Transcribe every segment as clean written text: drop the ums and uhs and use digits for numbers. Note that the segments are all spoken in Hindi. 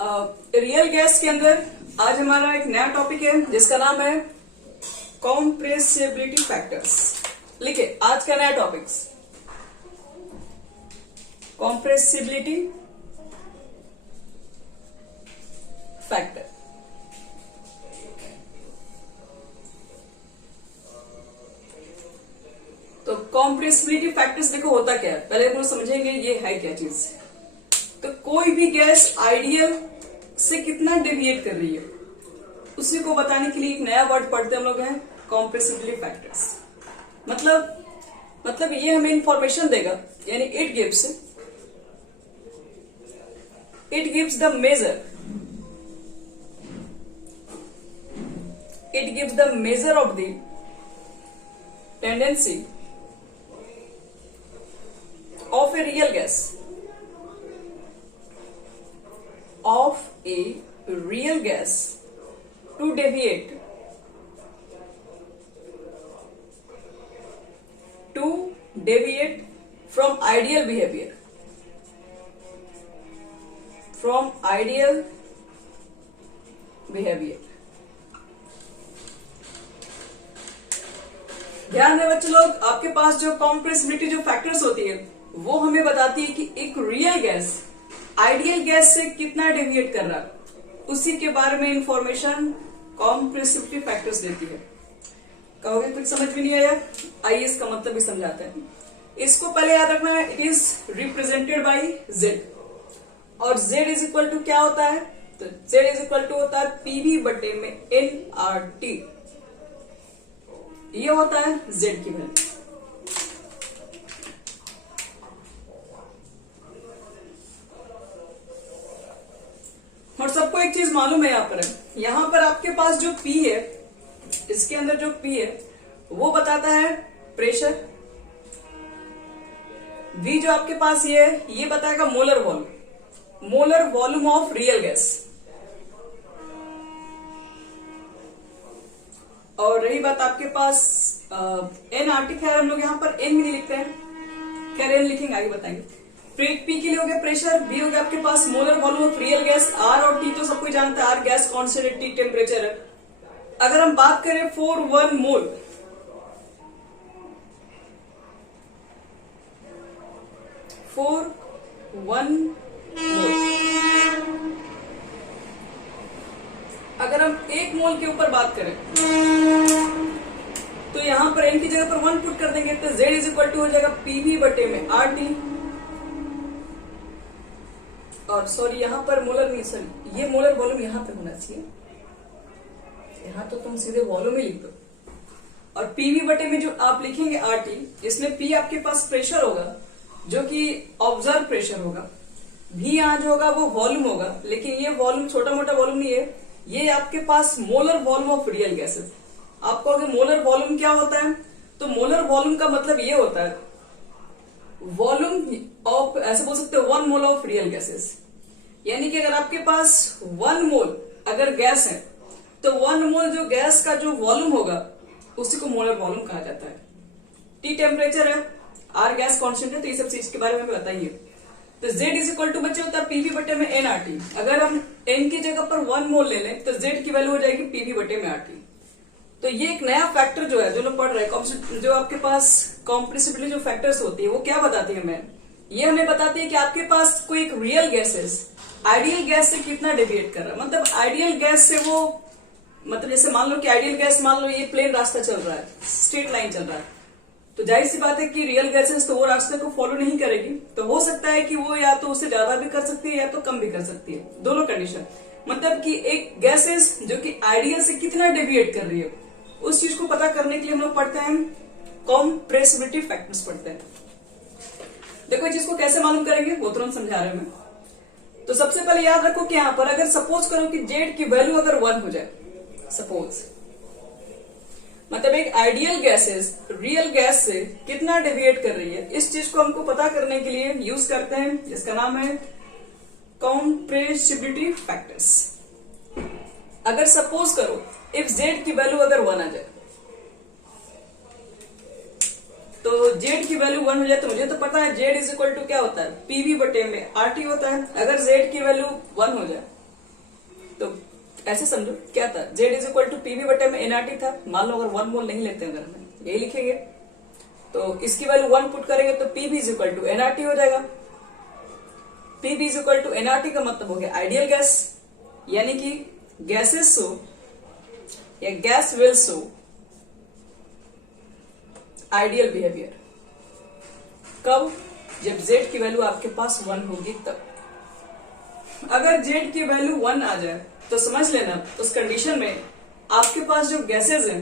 रियल गैस के अंदर आज हमारा एक नया टॉपिक है जिसका नाम है कॉम्प्रेसिबिलिटी फैक्टर्स। लिखिए आज का नया टॉपिक्स कॉम्प्रेसिबिलिटी फैक्टर। तो कॉम्प्रेसिबिलिटी फैक्टर्स देखो होता क्या है, पहले हम लोग समझेंगे ये है क्या चीज। तो कोई भी गैस आइडियल से कितना डेविएट कर रही है उसी को बताने के लिए एक नया वर्ड पढ़ते हम लोग हैं कॉम्प्रेसिबिलिटी फैक्टर्स। मतलब ये हमें इंफॉर्मेशन देगा, यानी it gives the measure of the tendency of a real gas to deviate from ideal behavior, ध्यान दें बच्चे लोग, आपके पास जो कॉम्प्रेसिबिलिटी जो फैक्टर्स होती है वो हमें बताती है कि एक रियल गैस आइडियल गैस से कितना डेविएट कर रहा है, उसी के बारे में इंफॉर्मेशन कॉम्प्रेसिबिलिटी फैक्टर्स देती है। कहोगे कुछ समझ में नहीं आया, आइए इसका मतलब भी समझाते हैं। इसको पहले याद रखना है, it is represented by Z, और जेड इज इक्वल टू क्या होता है, तो जेड इज इक्वल टू होता है पीवी बटे में NRT। ये होता है जेड की वैल्यू। और सबको एक चीज मालूम है, यहां पर आपके पास जो P है, इसके अंदर जो P है वो बताता है प्रेशर, V जो आपके पास ये बताएगा molar volume of real gas. और रही बात आपके पास NRT, खैर हम लोग यहाँ पर N भी नहीं लिखते हैं, खैर N लिखेंगे आगे बताएंगे। P के लिए हो गया प्रेशर, B हो गया आपके पास molar volume of real gas, R और T तो सब कोई जानता है, R gas constant, T temperature है। अगर हम बात करें 4 मोल, अगर हम 1 मोल के ऊपर बात करें तो यहां पर N की जगह पर 1 पुट कर देंगे तो Z इज इक्वल टू हो जाएगा PV बटे में RT। और सॉरी यहाँ पर मोलर नहीं, सॉरी ये मोलर वॉल्यूम यहाँ पे होना चाहिए, यहाँ तो तुम सीधे वॉल्यूम ही लिख दो। और पीवी बटे में जो आप लिखेंगे RT, इसमें P आपके पास प्रेशर होगा जो कि ऑब्जर्व प्रेशर होगा, V यहाँ जो होगा वो वॉल्यूम होगा, लेकिन ये वॉल्यूम छोटा मोटा वॉल्यूम नहीं है, ये आपके पास molar volume of real gases. आपको अगर मोलर वॉल्यूम क्या होता है, तो मोलर वॉल्यूम का मतलब ये होता है वॉल्यूम ऑफ, ऐसे बोल सकते हो 1 मोल ऑफ रियल गैसेस। यानी कि अगर आपके पास 1 मोल अगर गैस है तो 1 मोल जो गैस का जो वॉल्यूम होगा उसी को मोलर वॉल्यूम कहा जाता है। T टेम्परेचर है, R गैस कांस्टेंट है, तो ये सब चीज के बारे में हमें बताइए। तो Z इज इक्वल टू बच्चे होता है PV बटे में NRT। अगर हम N की जगह पर 1 मोल ले लें तो Z की वैल्यू हो जाएगी PV बटे में RT। तो ये एक नया फैक्टर जो है, जो लोग पढ़ रहे हैं, जो आपके पास कॉम्प्रेसिबिलिटी जो फैक्टर्स होती है वो क्या बताती है हमें, ये हमें बताती है कि आपके पास कोई एक रियल गैसेस आइडियल गैस से कितना डेविएट कर रहा है। मतलब आइडियल गैस से वो, मतलब जैसे मान लो कि आइडियल गैस, मान लो ये प्लेन रास्ता चल रहा है, स्ट्रेट लाइन चल रहा है, तो जाहिर सी बात है कि रियल गैसेस तो वो रास्ते को फॉलो नहीं करेगी, तो हो सकता है कि वो या तो उससे ज्यादा भी कर सकती है या तो कम भी कर सकती है, दोनों कंडीशन। मतलब कि एक गैसेस जो कि आइडियल से कितना डेविएट कर रही है उस चीज को पता करने के लिए हम लोग पढ़ते हैं कॉम्प्रेसिबिलिटी फैक्टर्स पढ़ते हैं। देखो इस चीज को कैसे मालूम करेंगे वो तुरंत समझा रहे हैं मैं। तो सबसे पहले याद रखो कि यहां पर अगर सपोज करो कि जेड की वैल्यू अगर 1 हो जाए, सपोज, मतलब एक आइडियल गैसेस रियल गैस से कितना डेविएट कर रही है, इस चीज को हमको पता करने के लिए यूज करते हैं, जिसका नाम है कॉम्प्रेसिबिलिटी फैक्टर्स। अगर सपोज करो इफ जेड की वैल्यू अगर 1 आ जाए, तो जेड की वैल्यू 1 हो जाए, तो मुझे तो पता है जेड इज इक्वल टू क्या होता है, पीवी बटे में आरटी होता है। अगर जेड की वैल्यू 1 हो जाए तो ऐसे समझो क्या था, Z is equal to PV बटे में एनआरटी था। मान लो अगर 1 मोल नहीं लेते अगर हम यही लिखेंगे तो इसकी वैल्यू 1 पुट करेंगे तो PV is equal to NRT हो जाएगा। PV is equal to NRT का मतलब हो गया आइडियल गैस, यानी कि गैसेस शो या gas will show ideal behaviour. कब? जब जेड की वैल्यू आपके पास 1 होगी तब। अगर जेड की वैल्यू 1 आ जाए तो समझ लेना उस कंडीशन में आपके पास जो गैसेज हैं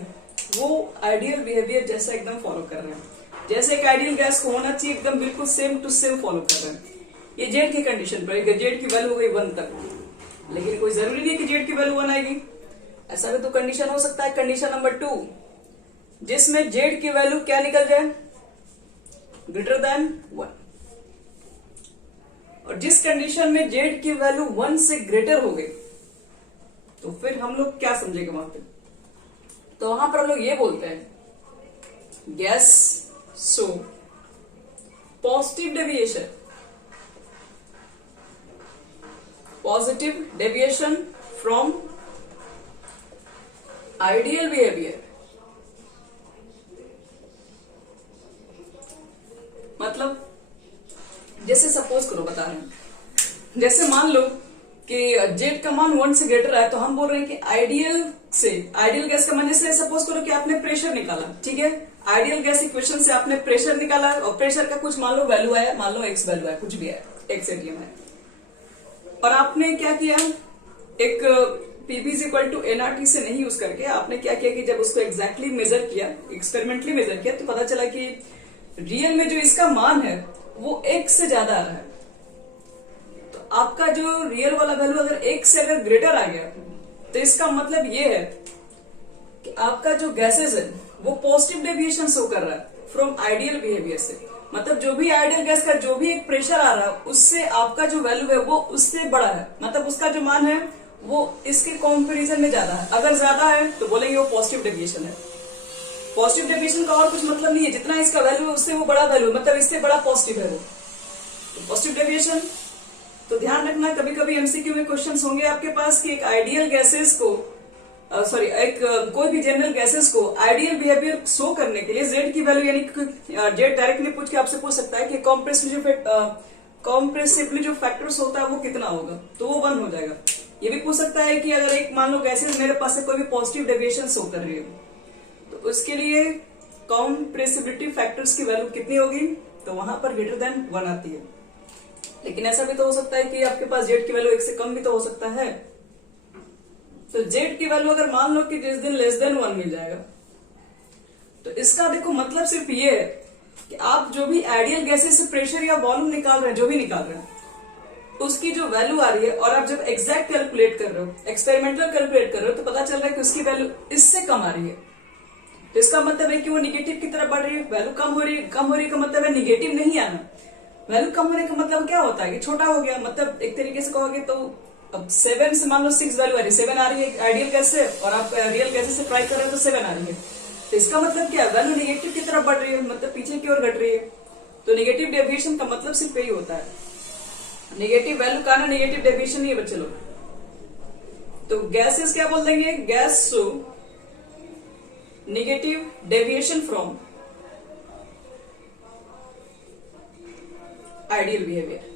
वो आइडियल बिहेवियर जैसा एकदम फॉलो कर रहे हैं, जैसे एक आइडियल गैस को होना चाहिए एकदम बिल्कुल सेम टू सेम फॉलो कर रहे हैं। ये जेड की कंडीशन पर, जेड की वैल्यू हो गई 1 तक, लेकिन कोई जरूरी नहीं है कि जेड की वैल्यू 1 आएगी। ऐसा भी तो कंडीशन हो सकता है, कंडीशन नंबर 2, जिसमें जेड की वैल्यू क्या निकल जाए, ग्रेटर देन 1। और जिस कंडीशन में जेड की वैल्यू 1 से ग्रेटर हो गई तो फिर हम लोग क्या समझेंगे वहां पे, तो वहां पर हम लोग ये बोलते हैं gas show positive deviation from ideal behaviour. मतलब जैसे सपोज करो, बता रहे हैं, जैसे मान लो कि जेड का मान 1 से ग्रेटर है तो हम बोल रहे हैं कि आइडियल गैस का मान, जैसे सपोज करो कि आपने प्रेशर निकाला, ठीक है, आइडियल गैस इक्वेशन से आपने प्रेशर निकाला और प्रेशर का कुछ मान लो वैल्यू आया, मान लो एक्स वैल्यू आया, कुछ भी है, एक्स एटीएम है, और आपने क्या किया, एक PV is equal to NRT से नहीं यूज करके आपने क्या किया कि जब उसको एग्जैक्टली मेजर किया, एक्सपेरिमेंटली मेजर किया, तो पता चला कि रियल में जो इसका मान है वो 1 से ज्यादा आ रहा है। तो आपका जो रियल वाला वैल्यू अगर 1 से अगर ग्रेटर आ गया तो इसका मतलब ये है कि आपका जो गैसेस है वो पॉजिटिव डेविएशन शो कर रहा है फ्रॉम आइडियल बिहेवियर से। मतलब जो भी आइडियल गैस का जो भी एक प्रेशर आ रहा है उससे आपका जो वैल्यू है वो उससे बड़ा है, मतलब उसका जो मान है वो इसके कंपैरिजन में ज्यादा है। अगर ज्यादा है तो बोलेंगे वो पॉजिटिव डेविएशन है। पॉजिटिव डेविएशन का और कुछ मतलब नहीं है, जितना इसका वैल्यू है उससे वो बड़ा वैल्यू, मतलब इससे बड़ा पॉजिटिव है वो, तो पॉजिटिव डेविएशन। तो ध्यान रखना, कभी कभी एमसीक्यू में क्वेश्चंस होंगे आपके पास कि एक आइडियल गैसेस को कोई भी जनरल गैसेस को आइडियल बिहेवियर शो करने के लिए जेड की वैल्यू, यानी जेड डायरेक्टली पूछ के आपसे पूछ सकता है कि कॉम्प्रेसिबली जो फैक्टर्स होता है वो कितना होगा, तो वो 1 हो जाएगा। ये भी पूछ सकता है कि अगर एक मान लो गैसेस मेरे पास से कोई भी पॉजिटिव डेविएशन शो कर रही है तो उसके लिए कॉम्प्रेसिबिलिटी फैक्टर्स की वैल्यू कितनी होगी, तो वहां पर ग्रेटर देन 1 आती है। लेकिन ऐसा भी तो हो सकता है कि आपके पास जेड की वैल्यू 1 से कम भी तो हो सकता है। तो जेड की वैल्यू अगर मान लो कि जिस दिन लेस देन 1 मिल जाएगा तो इसका देखो मतलब सिर्फ ये है कि आप जो भी आइडियल गैसेस से प्रेशर या वॉल्यूम निकाल रहे हैं, जो भी निकाल रहे हैं, उसकी जो वैल्यू आ रही है और आप जब एग्जैक्ट कैलकुलेट कर रहे हो, एक्सपेरिमेंटल कैलकुलेट कर रहे हो, तो पता चल रहा है कि उसकी वैल्यू इससे कम आ रही है। तो इसका मतलब है कि वो निगेटिव की तरफ बढ़ रही है, वैल्यू कम हो रही है। कम हो रही का मतलब है निगेटिव नहीं आना। वैल्यू कम होने का मतलब क्या होता है कि छोटा हो गया, मतलब एक तरीके से कहोगे तो अब 7 से मान लो 6 वैल्यू आ रही है, 7 आ रही है आइडियल गैस से और आप रियल गैस से ट्राई कर रहे हो तो 7 आ रही है। तो इसका मतलब क्या है, वैल्यू निगेटिव की तरफ बढ़ रही है, मतलब पीछे की ओर घट रही है। तो निगेटिव डेविएशन का मतलब सिर्फ यही होता है, निगेटिव वैल्यू का ना निगेटिव डेविएशन नहीं है बच्चे लोग। तो गैसेस क्या बोल देंगे, gas show negative deviation from ideal behaviour.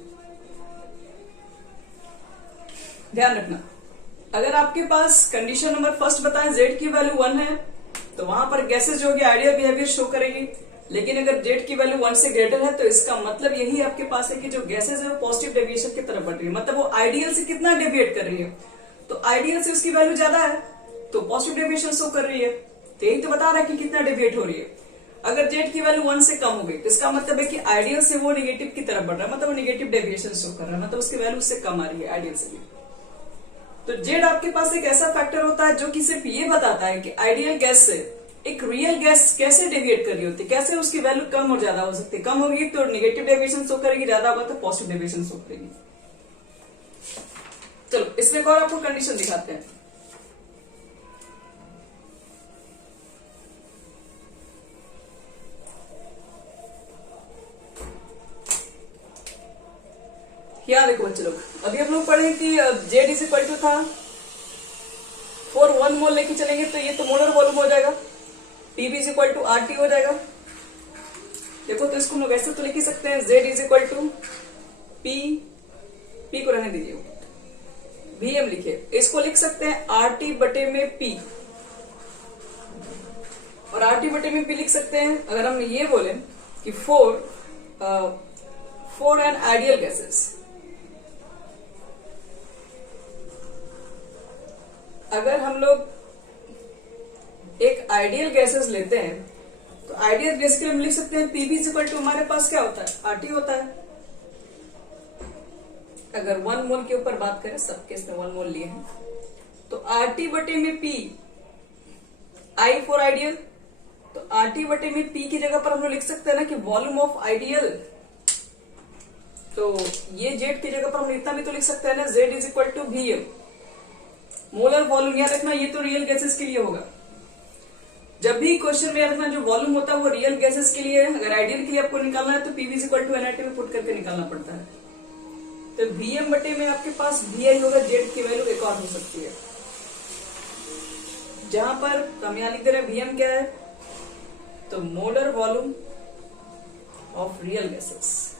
ध्यान रखना, अगर आपके पास कंडीशन नंबर फर्स्ट बताएं जेड की वैल्यू 1 है तो वहां पर गैसेस जो होगी आइडियल बिहेवियर शो करेगी। लेकिन अगर जेड की वैल्यू 1 से ग्रेटर है तो इसका मतलब यही आपके पास है कि जो गैसेस है वो पॉजिटिव डेविएशन की तरफ बढ़ रही है, मतलब वो आइडियल से कितना डेविएट कर रही है। तो आइडियल से उसकी वैल्यू ज्यादा है तो पॉजिटिव डेविएशन शो कर रही है। तो यही तो बता रहा है कि कितना डेविएट हो रही है। अगर जेड की वैल्यू 1 से कम हो गई तो इसका मतलब है कि आइडियल से वो निगेटिव की तरफ बढ़ रहा है, मतलब वो निगेटिव डेविएशन शो कर रहा है, मतलब उसकी वैल्यू उससे कम आ रही है आइडियल से भी। तो जेड आपके पास एक ऐसा फैक्टर होता है जो कि सिर्फ ये बताता है कि आइडियल गैस से एक रियल गैस कैसे डेविएट कर रही होती है, कैसे उसकी वैल्यू कम और ज्यादा हो सकती है। कम होगी तो नेगेटिव डेविएशन शो करेगी, ज्यादा होगा तो पॉजिटिव डेविएशन शो करेगी। चलो इसमें एक और आपको कंडीशन दिखाते हैं। क्या देखो बच्चे लोग, अभी हम लोग पढ़े कि जेड इज इक्वल टू था 4 1 मोल लेके चलेंगे तो ये तो मोलर वॉल्यूम हो जाएगा, PV is equal to RT हो जाएगा। देखो तो इसको हम लोग ऐसे तो लिख ही सकते हैं, Z is equal to P को रहने दीजिए, VM लिखिए, इसको लिख सकते हैं RT बटे में P, और RT बटे में P लिख सकते हैं अगर हम ये बोले कि फोर एन आइडियल गैसेस, अगर हम लोग एक आइडियल गैसेस लेते हैं तो आइडियल गैस के लिए हम लिख सकते हैं PV इज इक्वल टू हमारे पास क्या होता है, RT होता है। अगर 1 मोल के ऊपर बात करें, सब केस में 1 मोल लिए हैं, तो RT बटे में P, I फॉर आइडियल, तो RT बटे में P की जगह पर हम लोग लिख सकते हैं ना कि वॉल्यूम ऑफ आइडियल, तो ये Z की जगह पर हम इतना भी तो लिख सकते हैं ना, Z is equal to VM, molar volume. याद रखना ये तो रियल गैसेस के लिए होगा, जब भी क्वेश्चन में याद रखना जो वॉल्यूम होता है वो रियल गैसेस के लिए है। अगर आइडियल के लिए आपको निकालना है तो PV is equal to NRT में पुट करके निकालना पड़ता है। तो VM बटे में आपके पास VI होगा, Z की वैल्यू एक और हो सकती है, जहां पर हम यहां लिख दे रहे हैं VM क्या है, तो molar volume of real gases,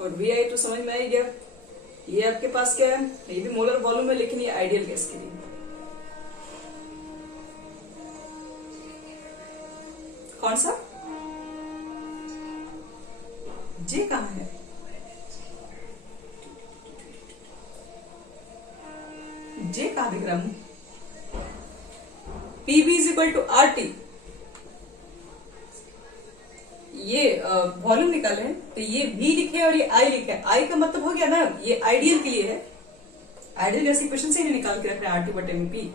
और VI तो समझ में आ ही गया, ये आपके पास क्या है, ये भी मोलर वॉल्यूम है लेकिन ये आइडियल गैस के लिए। कौन सा J कहां है, J कहां दिख रहा है, PV is equal to RT, ये वॉल्यूम निकाले हैं तो ये V लिखे और ये I लिखे है, I का मतलब हो गया ना ये आइडियल के लिए है, आइडियल गैस इक्वेशन से ही निकाल के रख रहे हैं RT बटे में P।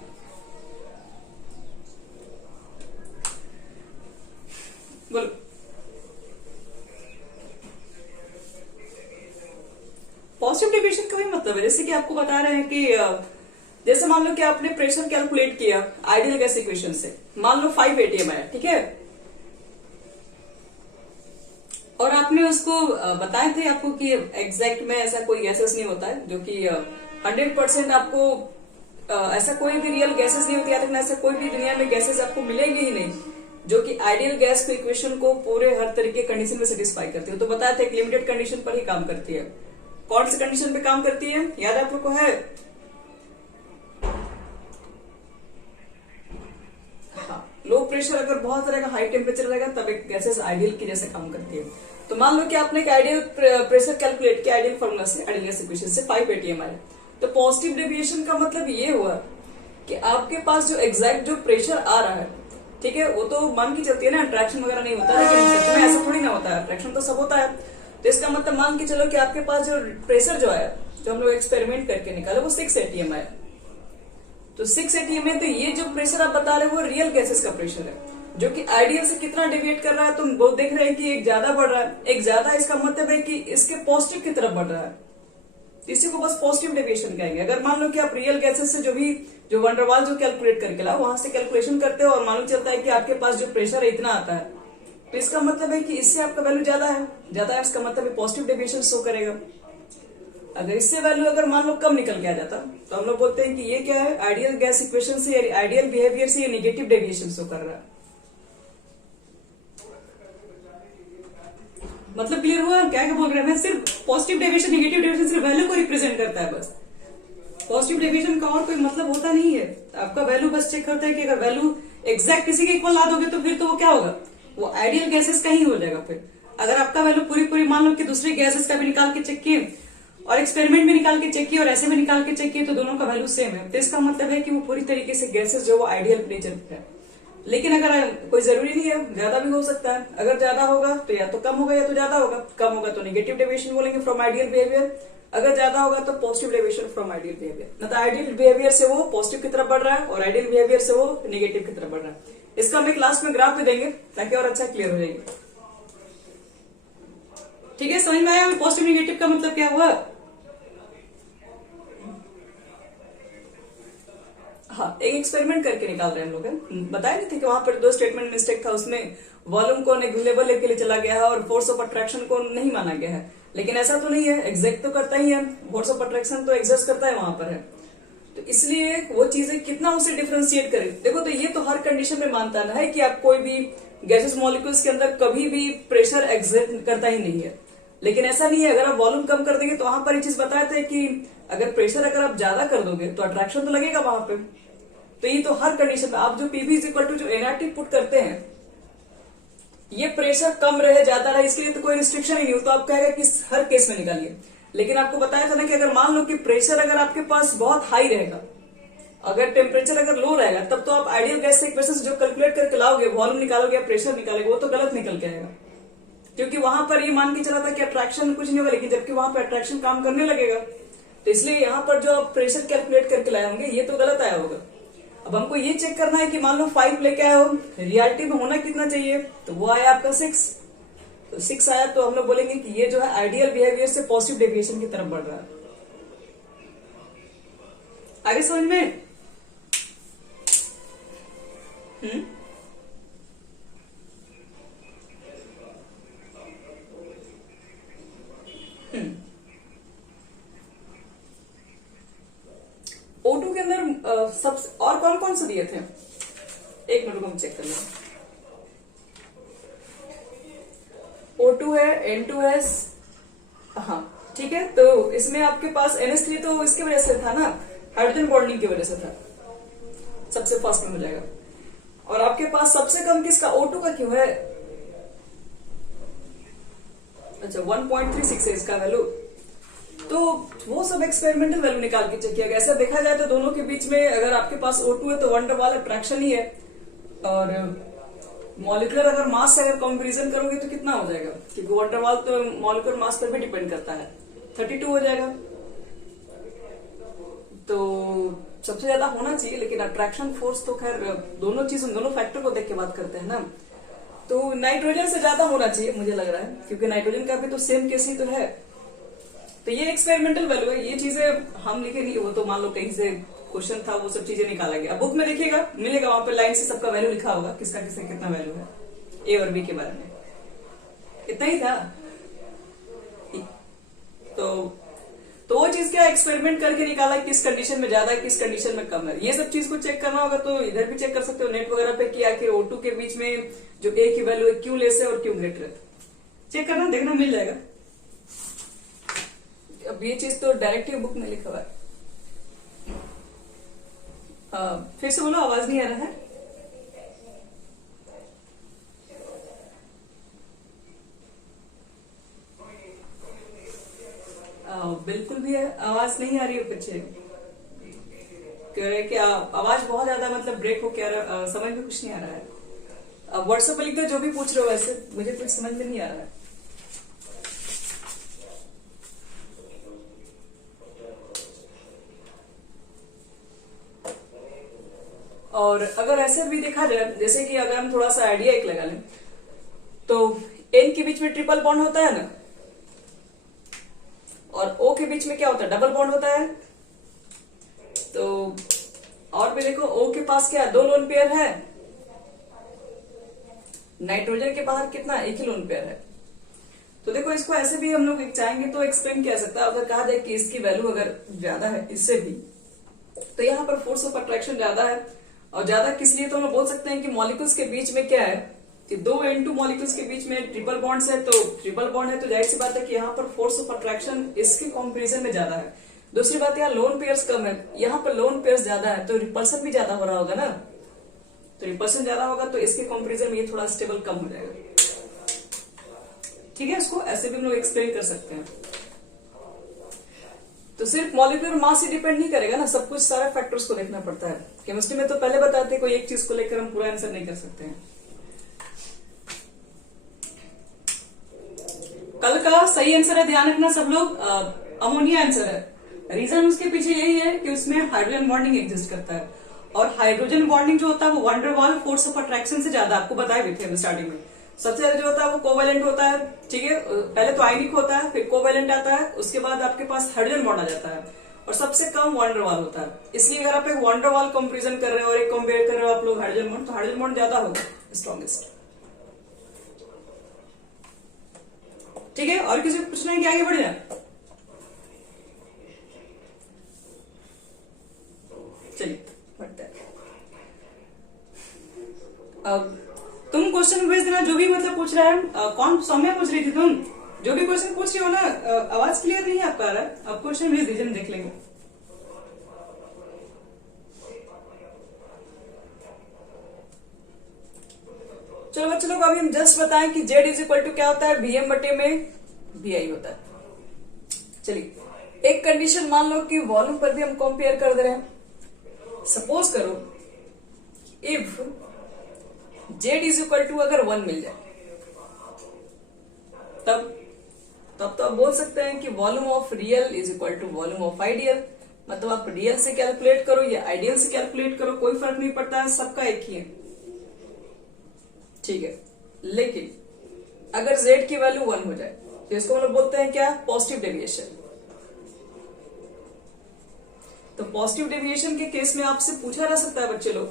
बोलो पॉजिटिव डेविएशन का भी मतलब है, जैसे कि आपको बता रहे हैं कि जैसे मान लो कि आपने प्रेशर कैलकुलेट किया आइडियल गैस इक्वेशन से, मान लो 5 atm आया, ठीक है, और आपने उसको बताए थे आपको कि एग्जैक्ट में ऐसा कोई गैसेस नहीं होता है जो कि 100% आपको ऐसा कोई भी रियल गैसेस नहीं होती, याद रखना ऐसा कोई भी दुनिया में गैसेस आपको मिलेंगे ही नहीं जो कि आइडियल गैस के इक्वेशन को पूरे हर तरीके कंडीशन में सेटिस्फाई करती है। तो बताया था एक लिमिटेड कंडीशन पर ही काम करती है। कौन सी कंडीशन पे काम करती है याद आप लोग को है, हाँ, लो प्रेशर अगर बहुत रहेगा, हाई टेम्परेचर रहेगा, तब एक गैसेस आइडियल की जैसे काम करती है। तो मान लो कि आपने एक आइडियल प्रेशर कैलकुलेट किया आइडियल फॉर्मूला से, आइडियल गैस इक्वेशन से 5 atm आया, तो पॉजिटिव डेविएशन का मतलब ये हुआ कि आपके पास जो एग्जैक्ट जो प्रेशर आ रहा है, ठीक है, वो तो मान की चलती है ना, अट्रैक्शन वगैरह नहीं होता, लेकिन सच में ऐसा थोड़ी ना होता है, अट्रैक्शन तो सब होता है। तो इसका मतलब मान के चलो कि आपके पास जो प्रेशर जो आया, जो हम लोग एक्सपेरिमेंट करके निकाले, वो 6 atm आया। तो 6 atm है, तो ये जो प्रेशर आप बता रहे हो वो रियल गैसेस का प्रेशर है, जो कि आइडियल से कितना डेविएट कर रहा है, तुम वो देख रहे हैं कि एक ज्यादा बढ़ रहा है, एक ज्यादा, इसका मतलब है कि इसके पॉजिटिव की तरफ बढ़ रहा है, इसी को बस पॉजिटिव डेविएशन कहेंगे। अगर मान लो कि आप रियल गैसेस से जो वंडर वाल जो कैलकुलेट करके लाओ, वहां से कैलकुलेशन करते हो और मालूम चलता है कि आपके पास जो प्रेशर है इतना आता है, तो इसका मतलब है कि इससे आपका वैल्यू ज्यादा है, इसका मतलब पॉजिटिव डेविएशन शो करेगा। अगर इससे वैल्यू अगर मान लो कम निकल के आ जाता, तो हम लोग बोलते हैं कि ये क्या है, आइडियल गैस इक्वेशन से, आइडियल बिहेवियर से ये नेगेटिव डेविएशन शो कर रहा है। मतलब क्लियर हुआ क्या बोल रहे हैं, सिर्फ पॉजिटिव डेविएशन नेगेटिव डेविएशन सिर्फ वैल्यू को रिप्रेजेंट करता है बस, पॉजिटिव डेविएशन का और कोई मतलब होता नहीं है। आपका वैल्यू बस चेक करता है कि अगर वैल्यू एग्जैक्ट किसी के इक्वल ला दोगे तो फिर तो वो क्या होगा, वो आइडियल गैसेस का ही हो जाएगा। फिर अगर आपका वैल्यू पूरी मान लो कि दूसरे गैसेस का भी निकाल के चेक किए और एक्सपेरिमेंट में निकाल के चेक किए और ऐसे में निकाल के चेक किए, तो दोनों का वैल्यू सेम है, तो इसका मतलब है कि वो पूरी तरीके से गैसेस जो वो आइडियल नेचर है। लेकिन अगर कोई जरूरी नहीं है, ज्यादा भी हो सकता है, अगर ज्यादा होगा तो या तो कम होगा या तो ज्यादा होगा, कम होगा तो नेगेटिव डेविएशन बोलेंगे फ्रॉम आइडियल बिहेवियर, अगर ज्यादा होगा तो positive deviation from ideal behaviour. मतलब आइडियल बिहेवियर से वो पॉजिटिव की तरफ बढ़ रहा है और आइडियल बिहेवियर से वो नेगेटिव की तरफ बढ़ रहा है। इसका हम एक लास्ट में ग्राफ भी देंगे ताकि और अच्छा क्लियर हो जाएगी। ठीक है, समझ में आया पॉजिटिव नेगेटिव का मतलब क्या हुआ। हाँ, एक एक्सपेरिमेंट करके निकाल रहे हैं हम लोग, बताए नहीं थे कि वहां पर 2 स्टेटमेंट मिस्टेक था, उसमें वॉल्यूम को नेग्लिजिबल के लिए चला गया है और फोर्स ऑफ अट्रैक्शन को नहीं माना गया है, लेकिन ऐसा तो नहीं है, एग्जैक्ट तो करता ही है, फोर्स ऑफ अट्रैक्शन तो एग्जिस्ट करता है वहां पर है। तो इसलिए वो चीजें कितना उसे डिफ्रेंशिएट करें। देखो तो ये तो हर कंडीशन में मानता है कि आप कोई भी गैसेस मॉलिक्यूल्स के अंदर कभी भी प्रेशर एग्जर्ट करता ही नहीं है, लेकिन ऐसा नहीं है। अगर आप वॉल्यूम कम कर देंगे तो वहां पर ये चीज बताए थे कि अगर प्रेशर अगर आप ज्यादा कर दोगे तो अट्रैक्शन तो लगेगा वहां पे। तो ये तो हर कंडीशन में आप जो पीवी इज इक्वल टू जो एनआरटी पुट करते हैं, ये प्रेशर कम रहे ज्यादा रहे इसके लिए तो कोई रिस्ट्रिक्शन ही नहीं हो, तो आप कहेगा कि हर केस में निकालिए। लेकिन आपको बताया था ना कि अगर मान लो कि प्रेशर अगर आपके पास बहुत हाई रहेगा, अगर टेम्परेचर अगर लो रहेगा, तब तो आप आइडियल गैस से इक्वेशन जो कैलकुलेट करके लाओगे, वॉल्यूम निकालोगे, प्रेशर निकालोगे, वो तो गलत निकल के आएगा, क्योंकि वहां पर ये मान के चला था कि अट्रैक्शन कुछ नहीं होगा, लेकिन जबकि वहां पर अट्रैक्शन काम करने लगेगा। तो इसलिए यहाँ पर जो आप प्रेशर कैलकुलेट करके लाए होंगे ये तो गलत आया होगा। अब हमको ये चेक करना है कि मान लो 5 लेके आए हो, रियलिटी में होना कितना चाहिए, तो वो आया आपका 6। तो 6 आया तो हम लोग बोलेंगे कि ये जो है आइडियल बिहेवियर से पॉजिटिव डेविएशन की तरफ बढ़ रहा है। आगे समझ में? O2 के अंदर सब और कौन कौन से दिए थे, एक मिनट को हम चेक कर लें। O2 है, N2S, हाँ ठीक है। तो इसमें आपके पास NH3 तो इसकी वजह से था ना, हाइड्रोजन बॉन्डिंग की वजह से था, सबसे फर्स्ट में हो जाएगा। और आपके पास सबसे कम किसका, O2 का क्यों है? अच्छा 1.36 है इसका वैल्यू। तो वो सब एक्सपेरिमेंटल वैल्यू निकाल के चेक किया गया। ऐसा देखा जाए तो दोनों के बीच में अगर आपके पास O2 है तो वंडरवाल अट्रैक्शन ही है, और मॉलिक्यूलर अगर मास से अगर कंपैरिजन करोगे तो कितना हो जाएगा, क्योंकि वंडरवाल तो मॉलिक्यूलर मास पर भी डिपेंड करता है, 32 हो जाएगा। तो सबसे ज्यादा होना चाहिए, लेकिन अट्रैक्शन फोर्स तो खैर दोनों फैक्टर को देख के बात करते हैं ना, तो नाइट्रोजन से ज्यादा होना चाहिए मुझे लग रहा है, क्योंकि नाइट्रोजन का भी तो सेम केस ही तो है। तो ये एक्सपेरिमेंटल वैल्यू है, ये चीजें हम लिखे नहीं, वो तो मान लो कहीं से क्वेश्चन था, वो सब चीजें निकाला गया। बुक में देखिएगा, मिलेगा वहां पे लाइन से सबका वैल्यू लिखा होगा, किसका किसका कितना वैल्यू है ए और बी के बारे में। इतना ही था। तो वो चीज क्या एक्सपेरिमेंट करके निकाला किस कंडीशन में ज्यादा है, किस कंडीशन में कम है। ये सब चीज को चेक करना होगा तो इधर भी चेक कर सकते हो नेट वगैरह पे, कि आखिर O2 के बीच में जो ए की वैल्यू है क्यों लेस है और क्यों ग्रेटर है, चेक करना, देखना मिल जाएगा। अब ये चीज तो डायरेक्टिव बुक में लिखा हुआ है। फिर से बोलो, आवाज नहीं आ रहा है। बिल्कुल भी है, आवाज नहीं आ रही है पीछे, कह रहे कि आवाज बहुत ज्यादा मतलब ब्रेक हो क्या रहा, समझ में कुछ नहीं आ रहा है। व्हाट्सएप पर लिख दो जो भी पूछ रहे हो, वैसे मुझे कुछ समझ में नहीं आ रहा है। और अगर ऐसे भी देखा जाए, जैसे कि अगर हम थोड़ा सा आइडिया एक लगा लें, तो एन के बीच में ट्रिपल बॉन्ड होता है ना, और O के बीच में क्या होता है, डबल बॉन्ड होता है। तो और भी देखो, O के पास क्या, 2 लोन पेयर है, नाइट्रोजन के बाहर कितना, 1 ही लोन पेयर है। तो देखो इसको ऐसे भी हम लोग चाहेंगे तो एक्सप्लेन किया सकता है। अगर कहा जाए कि इसकी वैल्यू अगर ज्यादा है इससे भी, तो यहाँ पर फोर्स ऑफ अट्रैक्शन ज्यादा है। और ज्यादा किस लिए, तो हम लोग बोल सकते हैं कि मॉलिक्यूल्स के बीच में क्या है कि 2 N2 मॉलिक्यूल्स के बीच में ट्रिपल बॉन्ड्स है, तो ट्रिपल बॉन्ड है तो जाहिर सी बात है कि यहाँ पर फोर्स ऑफ अट्रैक्शन इसके कंपैरिजन में ज्यादा है। दूसरी बात, यहाँ लोन पेयर्स कम है, यहाँ पर लोन पेयर्स ज्यादा है, तो रिपल्सन भी ज्यादा हो रहा होगा ना। तो रिपल्सन ज्यादा होगा तो इसके कंपैरिजन में ये थोड़ा स्टेबल कम हो जाएगा। ठीक है, इसको ऐसे भी हम लोग एक्सप्लेन कर सकते हैं। तो सिर्फ मॉलिक्यूलर मास ही डिपेंड नहीं करेगा ना, सब कुछ सारे फैक्टर्स को देखना पड़ता है। केमिस्ट्री में तो पहले बताते, कोई एक चीज को लेकर हम पूरा आंसर नहीं कर सकते हैं। कल का सही आंसर है, ध्यान रखना सब लोग, अमोनिया आंसर है। रीजन उसके पीछे यही है कि उसमें हाइड्रोजन बॉन्डिंग एग्जिस्ट करता है, और हाइड्रोजन बॉन्डिंग जो होता है वो वंडरवाल फोर्स ऑफ अट्रैक्शन से ज्यादा, आपको बताए भी थे स्टार्टिंग में। सबसे ज्यादा जो होता है वो कोवेलेंट होता है, ठीक है। पहले तो आयनिक होता है, फिर कोवेलेंट आता है, उसके बाद आपके पास हाइड्रोजन बॉन्ड आ जाता है, और सबसे कम वंडरवाल होता है। इसलिए अगर आप एक वंडरवाल कंपैरिजन कर रहे हो और एक कंपेयर कर रहे हो आप लोग हाइड्रोजन बॉन्ड, तो हाइड्रोजन बॉन्ड ज्यादा होगा स्ट्रॉन्गेस्ट। ठीक है, और किसी को पूछना है कि आगे बढ़ जाए? चलिए बढ़ते हैं। अब तुम क्वेश्चन भेज देना, जो भी मतलब पूछ रहा है। कौन सौम्या पूछ रही थी तुम? जो भी क्वेश्चन पूछ रही हो ना, आवाज क्लियर नहीं आपका आ रहा है, आप क्वेश्चन भेज दीजिए, हम देख लेंगे। चलो बच्चों लोग, अभी हम जस्ट बताएं कि जेड इज इक्वल टू क्या होता है, वीएम बटे में वीआई होता है। चलिए एक कंडीशन मान लो कि वॉल्यूम पर भी हम कंपेयर कर दे रहे हैं। सपोज करो if Z is equal to अगर 1 मिल जाए, तब तो आप बोल सकते हैं कि volume of real is equal to volume of ideal. मतलब आप रियल से कैलकुलेट करो या आइडियल से कैलकुलेट करो, कोई फर्क नहीं पड़ता है, सबका एक ही है, ठीक है। लेकिन अगर z की वैल्यू 1 हो जाए तो इसको हम लोग बोलते हैं क्या, पॉजिटिव डेविएशन। तो पॉजिटिव डेविएशन के केस में आपसे पूछा जा सकता है बच्चे लोग,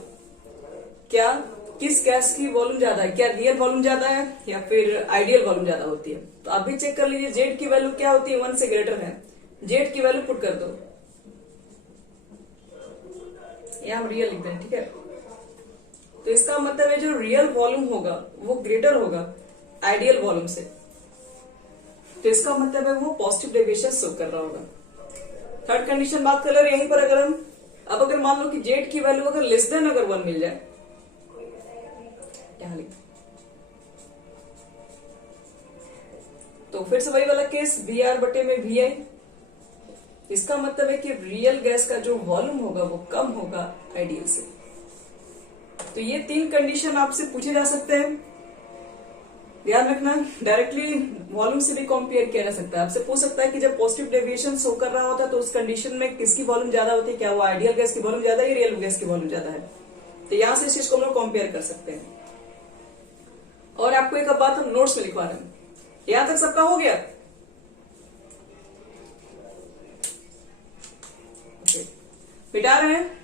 क्या किस गैस की वॉल्यूम ज्यादा है, क्या रियल वॉल्यूम ज्यादा है या फिर आइडियल वॉल्यूम ज्यादा होती है। तो आप भी चेक कर लीजिए, जेड की वैल्यू क्या होती है, 1 से ग्रेटर है, जेड की वैल्यू पुट कर दो, या हम रियल लिख दें, ठीक है। तो इसका मतलब है जो रियल वॉल्यूम होगा वो ग्रेटर होगा आइडियल वॉल्यूम से, तो इसका मतलब है वो पॉजिटिव डेविएशन शो कर रहा होगा। थर्ड कंडीशन बात कर ले यहीं पर, अगर हम अब अगर मान लो कि जेड की वैल्यू अगर लेस देन अगर 1 मिल जाए, यहां लिख, तो फिर से वही वाला केस, वी आर बटे में वी आई। इसका मतलब है कि रियल गैस का जो वॉल्यूम होगा वो कम होगा आइडियल से। तो ये 3 कंडीशन आपसे पूछे जा सकते हैं, ध्यान रखना। डायरेक्टली वॉल्यूम से भी कंपेयर किया जा सकता है। आपसे पूछ सकता है कि जब पॉजिटिव डेविएशन शो कर रहा होता है तो उस कंडीशन में किसकी वॉल्यूम ज्यादा होती है, क्या वो आइडियल गैस की वॉल्यूम ज्यादा है या रियल गैस की वॉल्यूम ज्यादा है। तो यहां से इस चीज को हम लोग कंपेयर कर सकते हैं। और आपको एक बात हम नोट्स में लिखवा रहे हैं, यहां तक सबका हो गया? मिटा रहे हैं?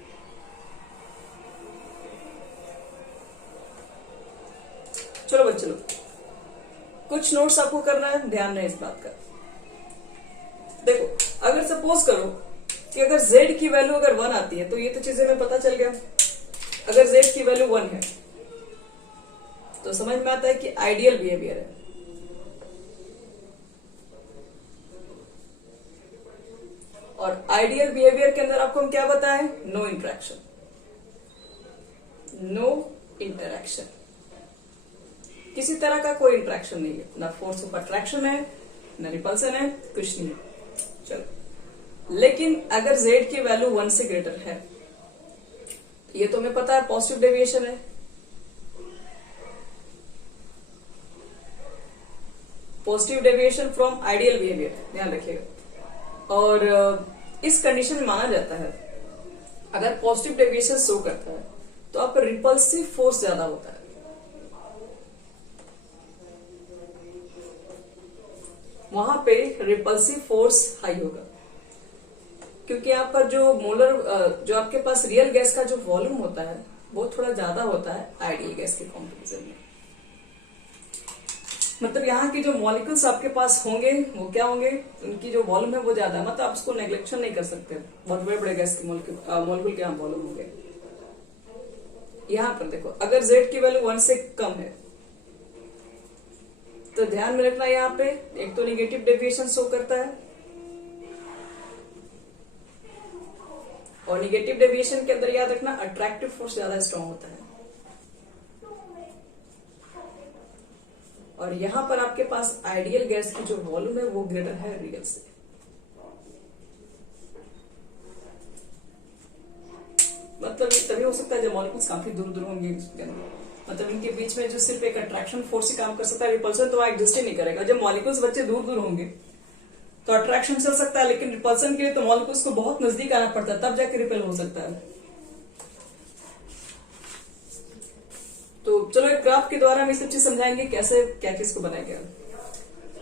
चलो बच्चों लोग, कुछ नोट्स आपको करना है, ध्यान रहे इस बात का। देखो अगर सपोज करो कि अगर z की वैल्यू अगर 1 आती है, तो ये तो चीजें में पता चल गया। अगर z की वैल्यू 1 है तो समझ में आता है कि आइडियल बिहेवियर है। और आइडियल बिहेवियर के अंदर आपको हम क्या बताएं, नो इंटरेक्शन, नो इंटरेक्शन, किसी तरह का कोई इंटरेक्शन नहीं है, ना फोर्स ऑफ अट्रैक्शन है, ना रिपल्सन है, कुछ नहीं है। चलो, लेकिन अगर z की वैल्यू 1 से ग्रेटर है, ये तो हमें पता है पॉजिटिव डेविएशन है, positive deviation from ideal behaviour, ध्यान रखिएगा। और इस कंडीशन में माना जाता है अगर पॉजिटिव डेविएशन शो करता है तो आप रिपल्सिव फोर्स ज्यादा होता है। वहां पे रिपल्सिव फोर्स हाई होगा, क्योंकि यहाँ पर जो मोलर जो आपके पास रियल गैस का जो वॉल्यूम होता है वो थोड़ा ज्यादा होता है आइडियल गैस के कंपैरिजन में। मतलब यहाँ के जो मॉलिक्यूल्स आपके पास होंगे वो क्या होंगे, उनकी जो वॉल्यूम है वो ज्यादा है। मतलब आप उसको नेग्लेक्शन नहीं कर सकते, बहुत बड़े बड़े गैस के मॉलिक्यूल के यहाँ वॉल्यूम होंगे। यहाँ पर देखो अगर z की वैल्यू 1 से कम है तो ध्यान में रखना, यहाँ पे एक तो निगेटिव डेविएशन शो करता है, और निगेटिव डेविएशन के अंदर याद रखना अट्रैक्टिव फोर्स ज्यादा स्ट्रांग होता है। और यहां पर आपके पास आइडियल गैस की जो वॉल्यूम है वो ग्रेटर है रियल से। मतलब ये तभी हो सकता है जब मॉलिक्यूल्स काफी दूर दूर होंगे, मतलब इनके बीच में जो सिर्फ एक अट्रैक्शन फोर्स ही काम कर सकता है, रिपल्सन तो वहां एग्जिस्ट ही नहीं करेगा। जब मॉलिक्यूल्स बच्चे दूर दूर होंगे तो अट्रैक्शन चल सकता है, लेकिन रिपल्सन के लिए तो मॉलिक्यूल्स को बहुत नजदीक आना पड़ता है, तब जाके रिपेल हो सकता है। तो चलो एक ग्राफ के द्वारा हम ये सब चीज समझाएंगे कैसे क्या चीज को बनाया गया।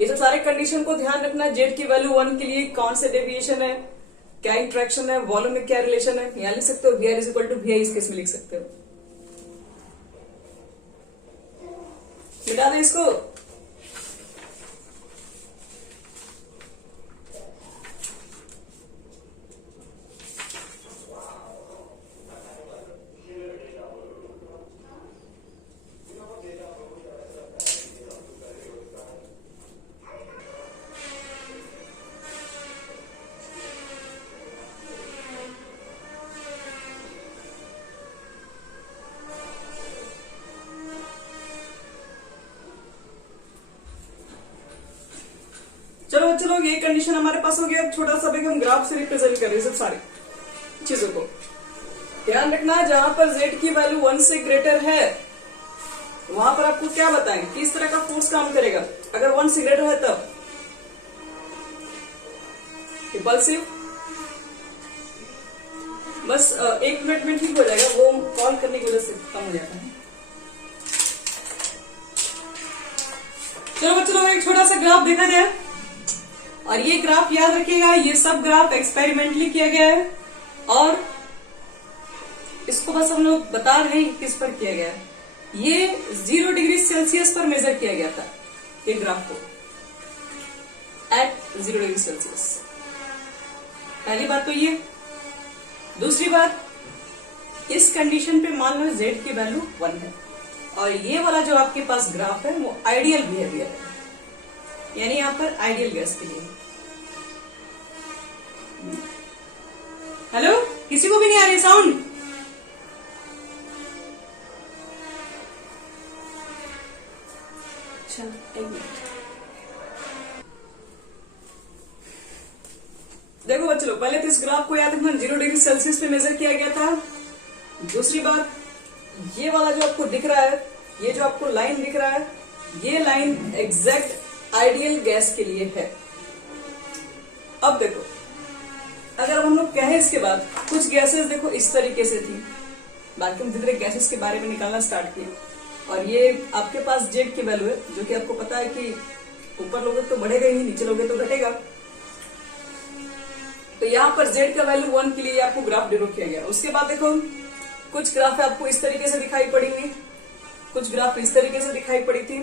ये सब सारे कंडीशन को ध्यान रखना। जेड की वैल्यू 1 के लिए कौन से डेविएशन है, क्या इंट्रैक्शन है, वॉल्यूम में क्या रिलेशन है, यहां लिख सकते हो V R is equal to V I, इस केस में लिख सकते हो। मिटा दें इसको। चलो बच्चों लोग, ये कंडीशन हमारे पास हो गया। अब छोटा सा हम ग्राफ से रिप्रेजेंट करें सब सारी चीजों को। ध्यान रखना, जहां पर z की वैल्यू 1 से ग्रेटर है वहां पर आपको क्या बताएंगे, किस तरह का फोर्स काम करेगा। अगर 1 से ग्रेटर है तब रिपल्सिव। बस 1 मिनट में ठीक हो जाएगा, वो कॉल करने की वजह से कम हो जाता है। चलो बच्चों लोग, एक छोटा सा ग्राफ देखा जाए। और ये ग्राफ याद रखिएगा, ये सब ग्राफ एक्सपेरिमेंटली किया गया है और इसको बस हम लोग बता रहे हैं किस पर किया गया है। ये 0 डिग्री सेल्सियस पर मेजर किया गया था, ये ग्राफ को एट 0 डिग्री सेल्सियस। पहली बात तो ये। दूसरी बात, इस कंडीशन पे मान लो z की वैल्यू 1 है और ये वाला जो आपके पास ग्राफ है वो आइडियल बिहेवियर है, यानी यहां पर आइडियल गैस के लिए। हेलो, किसी को भी नहीं आ रही साउंड? अच्छा, एक मिनट। देखो बच्चों, पहले तो इस ग्राफ को याद रखना 0 डिग्री सेल्सियस पे मेजर किया गया था। दूसरी बात, ये वाला जो आपको दिख रहा है, ये जो आपको लाइन दिख रहा है, ये लाइन एग्जैक्ट आइडियल गैस के लिए है। अब देखो, अगर हम लोग कहें इसके बाद कुछ गैसेस देखो इस तरीके से थी, बाकी हम धीरे गैसेस के बारे में निकालना स्टार्ट किया और ये आपके पास जेड की वैल्यू है, जो कि आपको पता है कि ऊपर लोगे तो बढ़ेगा ही, नीचे लोगे तो घटेगा। तो यहाँ पर जेड का वैल्यू 1 के लिए आपको ग्राफ डिनोट किया गया। उसके बाद देखो, कुछ ग्राफ आपको इस तरीके से दिखाई पड़ेंगी, कुछ ग्राफ इस तरीके से दिखाई पड़ी थी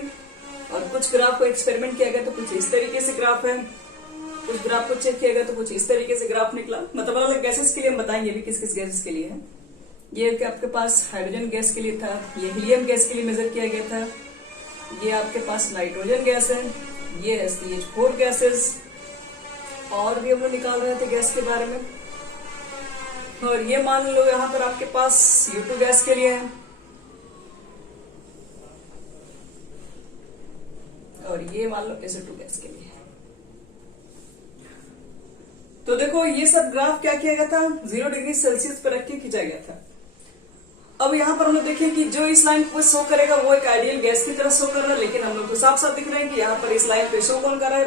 और कुछ ग्राफ को एक्सपेरिमेंट किया गया तो कुछ इस तरीके से ग्राफ है, कुछ ग्राफ को चेक किया गया तो कुछ इस तरीके से ग्राफ निकला। मतलब अलग अलग गैसेस के लिए हम बताएंगे भी किस किस गैसेस के लिए है। ये आपके पास हाइड्रोजन गैस के लिए था, ये हीलियम गैस के लिए मेजर किया गया था, ये आपके पास नाइट्रोजन गैस है, ये है CH4 गैसेस, और भी हम लोग निकाल रहे थे गैस के बारे में। और ये मान लो यहाँ पर आपके पास U2 गैस के लिए है और ये मान लो SO2 गैस के लिए है। तो देखो, ये सब ग्राफ क्या किया गया था, 0 डिग्री सेल्सियस पर रख के खींचा गया था। अब यहाँ पर हम लोग देखें कि जो इस लाइन को शो करेगा वो एक आइडियल गैस की तरह शो कर रहा है, लेकिन हम लोग तो साफ साफ दिख रहे हैं कि यहाँ पर इस लाइन पे शो कौन कर रहा है,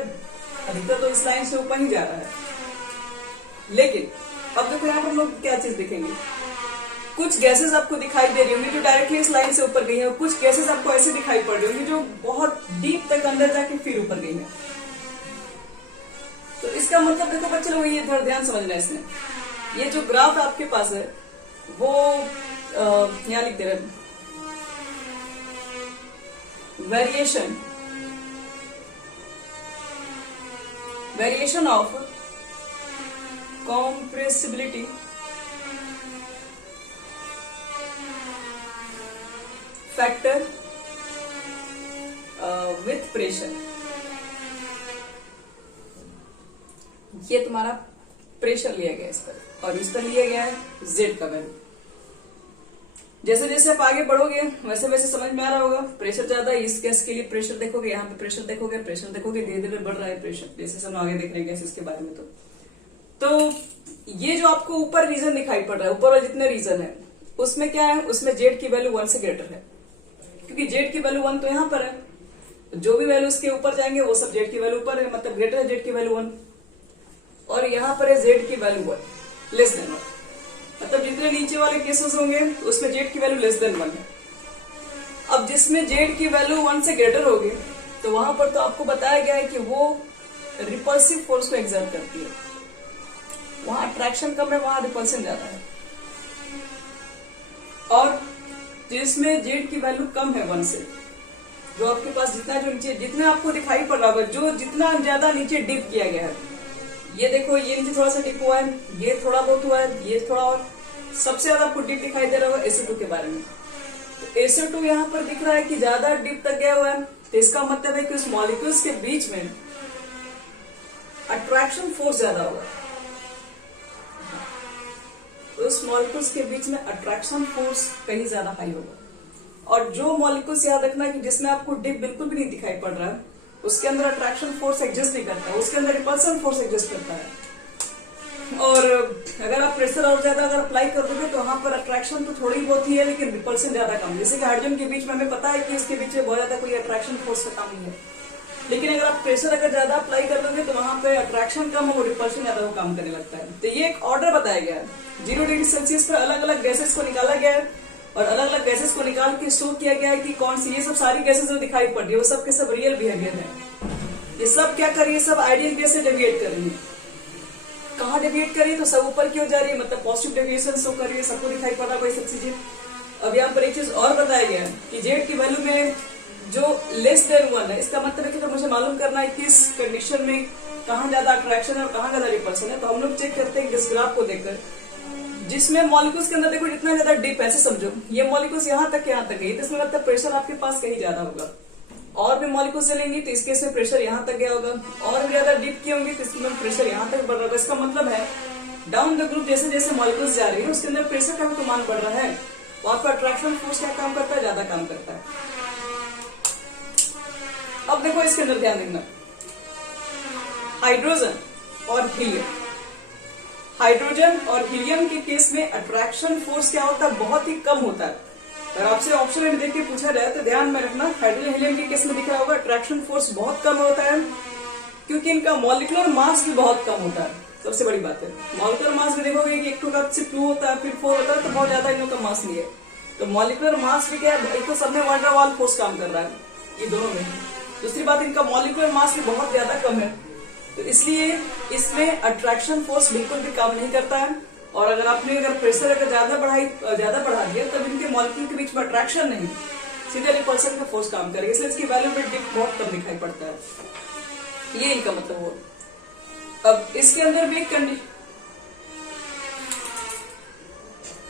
अधिकतर तो इस लाइन से ऊपर ही जा रहा है। लेकिन अब देखो यहाँ पर हम लोग क्या चीज देखेंगे, कुछ गैसेस आपको दिखाई दे रही होंगी जो डायरेक्टली इस लाइन से ऊपर गई है और कुछ गैसेस आपको ऐसे दिखाई पड़ रही होंगी जो बहुत डीप तक अंदर जाके फिर ऊपर गई है। तो इसका मतलब देखो बच्चे लोग, ये थोड़ा ध्यान समझना है इसमें। ये जो ग्राफ आपके पास है वो यहाँ लिख दे रहे variation of compressibility factor with pressure। ये तुम्हारा प्रेशर लिया गया इस पर और इस पर लिया गया है Z का वैल्यू। जैसे जैसे आप आगे बढ़ोगे वैसे वैसे समझ में आ रहा होगा, प्रेशर ज्यादा है इस गैस के लिए प्रेशर देखोगे, यहाँ पे प्रेशर देखोगे, धीरे धीरे बढ़ रहा है प्रेशर, जैसे हम आगे देख रहे हैं गैसेस के बारे में। तो ये जो आपको ऊपर रीजन दिखाई पड़ रहा है, ऊपर वाले जितने रीजन है उसमें क्या है, उसमें जेड की वैल्यू 1 से ग्रेटर है, क्योंकि जेड की वैल्यू 1 तो यहाँ पर है, जो भी वैल्यू उसके ऊपर जाएंगे वो सब जेड की वैल्यू ऊपर है, मतलब ग्रेटर है जेड की वैल्यू 1, और यहाँ पर है जेड की वैल्यू 1 लेस देन 1, मतलब जितने नीचे वाले केसेस होंगे उसमें जेड की वैल्यू लेस देन 1 है। अब जिसमें जेड की वैल्यू 1 से ग्रेटर होगी तो वहां पर तो आपको बताया गया है कि वो रिपल्सिव फोर्स को एक्सर्ट करती है, वहां अट्रैक्शन कम है, वहां रिपल्सन ज्यादा है। और जिसमें जेड की वैल्यू कम है 1 से, जो आपके पास जितना जो नीचे जितना आपको दिखाई पड़ रहा होगा, जो जितना ज्यादा नीचे डिप किया गया है, ये देखो ये नीचे थोड़ा सा डिप हुआ है, ये थोड़ा बहुत हुआ है, ये थोड़ा, और सबसे ज्यादा आपको डिप दिखाई दे रहा होगा SO2 के बारे में। तो SO2 यहाँ पर दिख रहा है कि ज्यादा डिप तक गया हुआ है, तो इसका मतलब है कि उस मॉलिक्यूल्स के बीच में अट्रैक्शन फोर्स ज्यादा होगा, उस मॉलिक्यूल्स के बीच में अट्रैक्शन फोर्स कहीं ज्यादा हाई होगा। और जो मॉलिक्यूल्स याद रखना कि जिसमें आपको डिप बिल्कुल भी नहीं दिखाई पड़ रहा है, उसके अंदर अट्रैक्शन फोर्स एग्जिस्ट नहीं करता, उसके अंदर रिपल्सन फोर्स एग्जिस्ट करता है। और अगर आप प्रेशर और ज्यादा अगर अप्लाई कर दोगे तो वहां पर अट्रैक्शन तो थोड़ी बहुत ही है, लेकिन रिपल्सन ज्यादा कम है। जैसे कि हाइड्रोजन के बीच में हमें पता है कि इसके बीच में बहुत ज्यादा कोई अट्रैक्शन फोर्स का काम नहीं है, लेकिन अगर आप प्रेशर अगर ज्यादा अप्लाई कर दोगे तो वहां पे अट्रैक्शन कम और रिपल्शन ज्यादा वो काम करने लगता है। तो ये एक ऑर्डर बताया गया है। 0 डिग्री सेल्सियस पर अलग अलग गैसेस को निकाला गया है और अलग अलग गैसेस को निकाल के शो किया गया है कि कौन सी, ये सब सारी गैसेस जो दिखाई पड़ रही है वो सब के सब रियल बिहेवियर है। ये सब क्या कर रही है, सब आइडियल गैस से डेविएट कर रही है। कहाँ डेविएट कर रही है, तो सब ऊपर क्यों जा रही है, मतलब पॉजिटिव डेविएशन शो कर रही है, सबको दिखाई पड़ रहा है कोई सब चीजें। अब यहाँ पर एक चीज और बताया गया है कि जेड की वैल्यू में जो लेस देन 1 है, इसका मतलब है कि तो मुझे मालूम करना है कि इस कंडीशन में कहाँ ज्यादा अट्रैक्शन है और कहाँ ज्यादा रिपल्सन है। तो हम लोग चेक करते हैं इस ग्राफ को देखकर, जिसमें मॉलिक्यूल्स के अंदर देखो जितना ज्यादा डीप, ऐसे समझो ये मॉलिक्यूल्स यहाँ तक गई, तो इसमें मतलब प्रेशर आपके पास कहीं ज्यादा होगा। और भी मॉलिक्यूल्स चलेंगी तो इस केस में प्रेशर यहाँ तक गया होगा, और भी ज्यादा डीप की होंगी तो इसमें प्रेशर यहाँ तक बढ़ रहा होगा। इसका मतलब है डाउन द ग्रुप जैसे जैसे मॉलिक्यूल्स जा रही है उसके अंदर प्रेशर का भी मान बढ़ रहा है, वहां पर अट्रैक्शन फोर्स क्या काम करता है, ज्यादा काम करता है। अब देखो इसके अंदर ध्यान देना, हाइड्रोजन और हीलियम, हाइड्रोजन और हीलियम के केस में अट्रैक्शन फोर्स क्या होता है, बहुत ही कम होता है। अगर आपसे ऑप्शन में देख के पूछा जाए तो ध्यान में रखना, हाइड्रोजन हीलियम के केस में दिख रहा होगा अट्रैक्शन फोर्स बहुत कम होता है, क्योंकि इनका मॉलिक्यूलर मास भी बहुत कम होता है। सबसे बड़ी बात है, मॉलिक्यूलर मास में देखोगे कि एक का सिर्फ 2 होता है, फिर 4 होता है, तो बहुत ज्यादा इन लोगों का मास नहीं है। तो मॉलिक्यूलर मास भी क्या है, एक तो सब में वान डेर वाल फोर्स काम कर रहा है, ये दोनों में। दूसरी बात, इनका मॉलिक्यूलर मास भी बहुत ज्यादा कम है, तो इसलिए इसमें अट्रैक्शन फोर्स बिल्कुल भी काम नहीं करता है। और अगर आपने प्रेशर अगर ज्यादा बढ़ा दिया तब इनके मॉलिक्यूल के बीच में अट्रैक्शन नहीं, सीधे रिपल्सन का फोर्स काम करेगा, इसलिए इसकी वैल्यू में डिप बहुत कम दिखाई पड़ता है। ये इनका मतलब हो। अब इसके अंदर भी एक कंडीशन,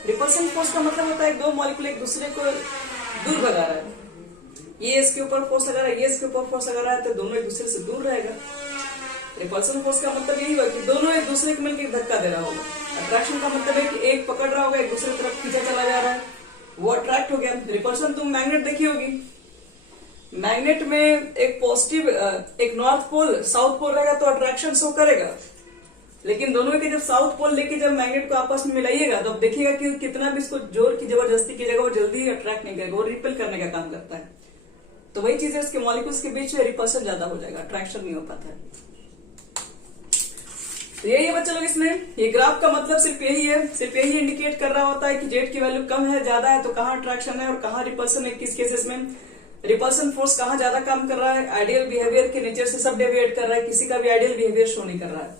रिपल्सन फोर्स का मतलब होता है दो मॉलिक्यूल एक दूसरे को दूर भगा रहा है, ये इसके ऊपर फोर्स लगा रहा है, ये इसके ऊपर फोर्स लगा रहा है, तो दोनों एक दूसरे से दूर रहेगा। रिपल्सन फोर्स का मतलब यही हुआ कि दोनों एक दूसरे को मिलकर धक्का दे रहा होगा। अट्रैक्शन का मतलब है कि एक पकड़ रहा होगा, एक दूसरी तरफ खींचा चला जा रहा है, वो अट्रैक्ट हो गया। रिपल्सन तुम मैग्नेट देखी होगी, मैग्नेट में एक पॉजिटिव एक नॉर्थ पोल साउथ पोल रहेगा तो अट्रैक्शन शो करेगा, लेकिन दोनों के जब साउथ पोल लेके जब मैग्नेट को आपस में मिलाइएगा तो अब देखिएगा कि कितना भी इसको जोर की जबरदस्ती कीजिएगा वो जल्दी अट्रैक्ट नहीं करेगा, वो रिपेल करने का काम करता है। तो वही चीज है, उसके मॉलिक्यूल्स के बीच में रिपल्सन ज्यादा हो जाएगा, अट्रैक्शन नहीं हो पाता है। तो यही बच्चे लोग, इसमें ये ग्राफ का मतलब सिर्फ यही है, सिर्फ यही इंडिकेट कर रहा होता है कि जेड की वैल्यू कम है ज्यादा है तो कहाँ अट्रैक्शन है और कहाँ रिपल्सन है, किस केसेस में रिपल्सन फोर्स कहाँ ज्यादा काम कर रहा है। आइडियल बिहेवियर के नेचर से सब डेविएट कर रहा है, किसी का भी आइडियल बिहेवियर शो नहीं कर रहा है।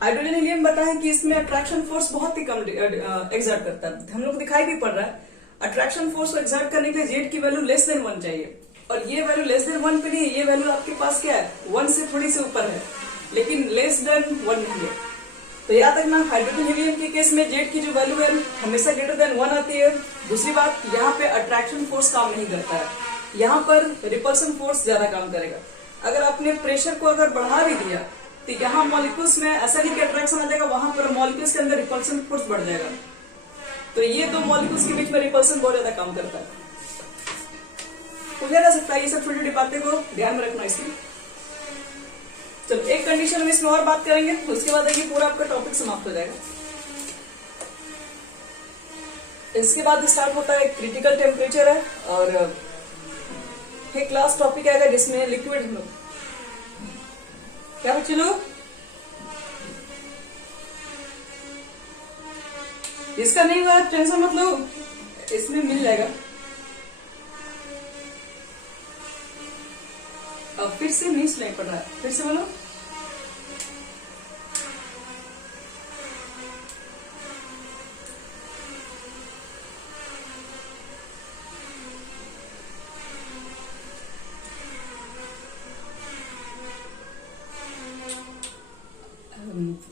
हाइड्रोजन हीलियम बताएं कि इसमें अट्रैक्शन फोर्स बहुत ही कम एग्जर्ट करता है, हम लोग दिखाई भी पड़ रहा है। अट्रैक्शन फोर्स को एग्जर्ट करने के लिए जेड की वैल्यू लेस देन 1 चाहिए, और ये वैल्यू लेस देन 1 पे नहीं, ये वैल्यू आपके पास क्या है 1 से थोड़ी से ऊपर है, लेकिन लेस देन 1 नहीं है। तो याद रखना, हाइड्रोजन हीलियम के केस में जेड की जो वैल्यू है हमेशा ग्रेटर देन 1 आती है। दूसरी बात, यहाँ पे अट्रैक्शन फोर्स काम नहीं करता है, यहाँ पर रिपल्सन फोर्स ज्यादा काम करेगा। अगर आपने प्रेशर को अगर बढ़ा भी दिया तो यहाँ मॉलिक्यूल्स में ऐसा नहीं कि अट्रैक्शन आ जाएगा, वहां पर मॉलिक्यूल्स के अंदर रिपल्सन फोर्स बढ़ जाएगा। तो ये दो मॉलिक्यूल्स के बीच में रिपल्सन बहुत ज्यादा काम करता है। पूछा जा सकता है, ये सब छोटी छोटी बातें को ध्यान में रखना इसलिए। चलो एक कंडीशन में इसमें और बात करेंगे, उसके बाद ये पूरा आपका टॉपिक समाप्त हो जाएगा। इसके बाद स्टार्ट होता है क्रिटिकल टेम्परेचर है, और एक क्लास टॉपिक आएगा जिसमें लिक्विड हम लोग क्या बच्चे लोग, इसका नहीं हुआ टेंशन मत लो, इसमें मिल जाएगा। अब फिर से नहीं सुनाई पड़ रहा है, फिर से बोलो।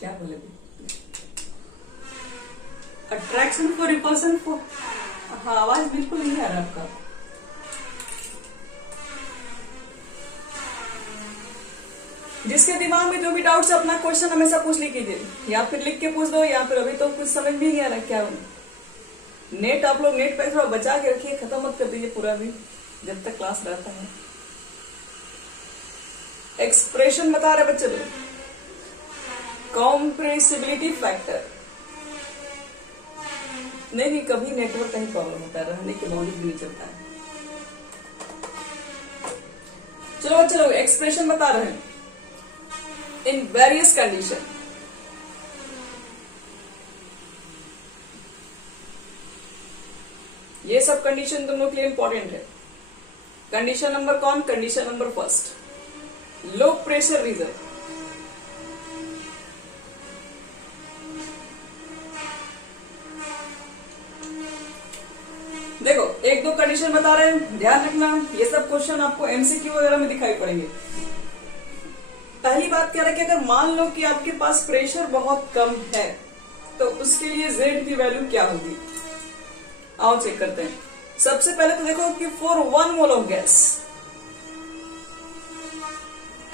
क्या बोले, अट्रैक्शन फॉर रिपल्सन फॉर, हाँ आवाज बिल्कुल नहीं आ रहा आपका। जिसके दिमाग में जो भी डाउट्स है अपना क्वेश्चन हमेशा पूछ ली कीजिए, या फिर लिख के पूछ दो, या फिर अभी तो कुछ समझ भी नहीं आ रहा क्या नेट आप लोग नेट पैक थोड़ा बचा के रखिए, खत्म मत कर दीजिए पूरा भी जब तक क्लास रहता है। एक्सप्रेशन बता रहे बच्चे लोग, कॉम्प्रेसिबिलिटी फैक्टर। नहीं, कभी नेटवर्क का ही प्रॉब्लम होता है, रहने के बावजूद भी नहीं चलता है। चलो एक्सप्रेशन बता रहे हैं इन वेरियस कंडीशन। ये सब कंडीशन तुम लोग के लिए इंपॉर्टेंट है। कंडीशन नंबर कौन? Condition number first, low pressure region. देखो एक दो कंडीशन बता रहे हैं, ध्यान रखना, ये सब क्वेश्चन आपको एमसीक्यू वगैरह में दिखाई पड़ेंगे। पहली बात कह रहा है कि अगर मान लो कि आपके पास प्रेशर बहुत कम है तो उसके लिए Z की वैल्यू क्या होगी। आओ चेक करते हैं। सबसे पहले तो देखो कि फॉर 1 मोल ऑफ गैस,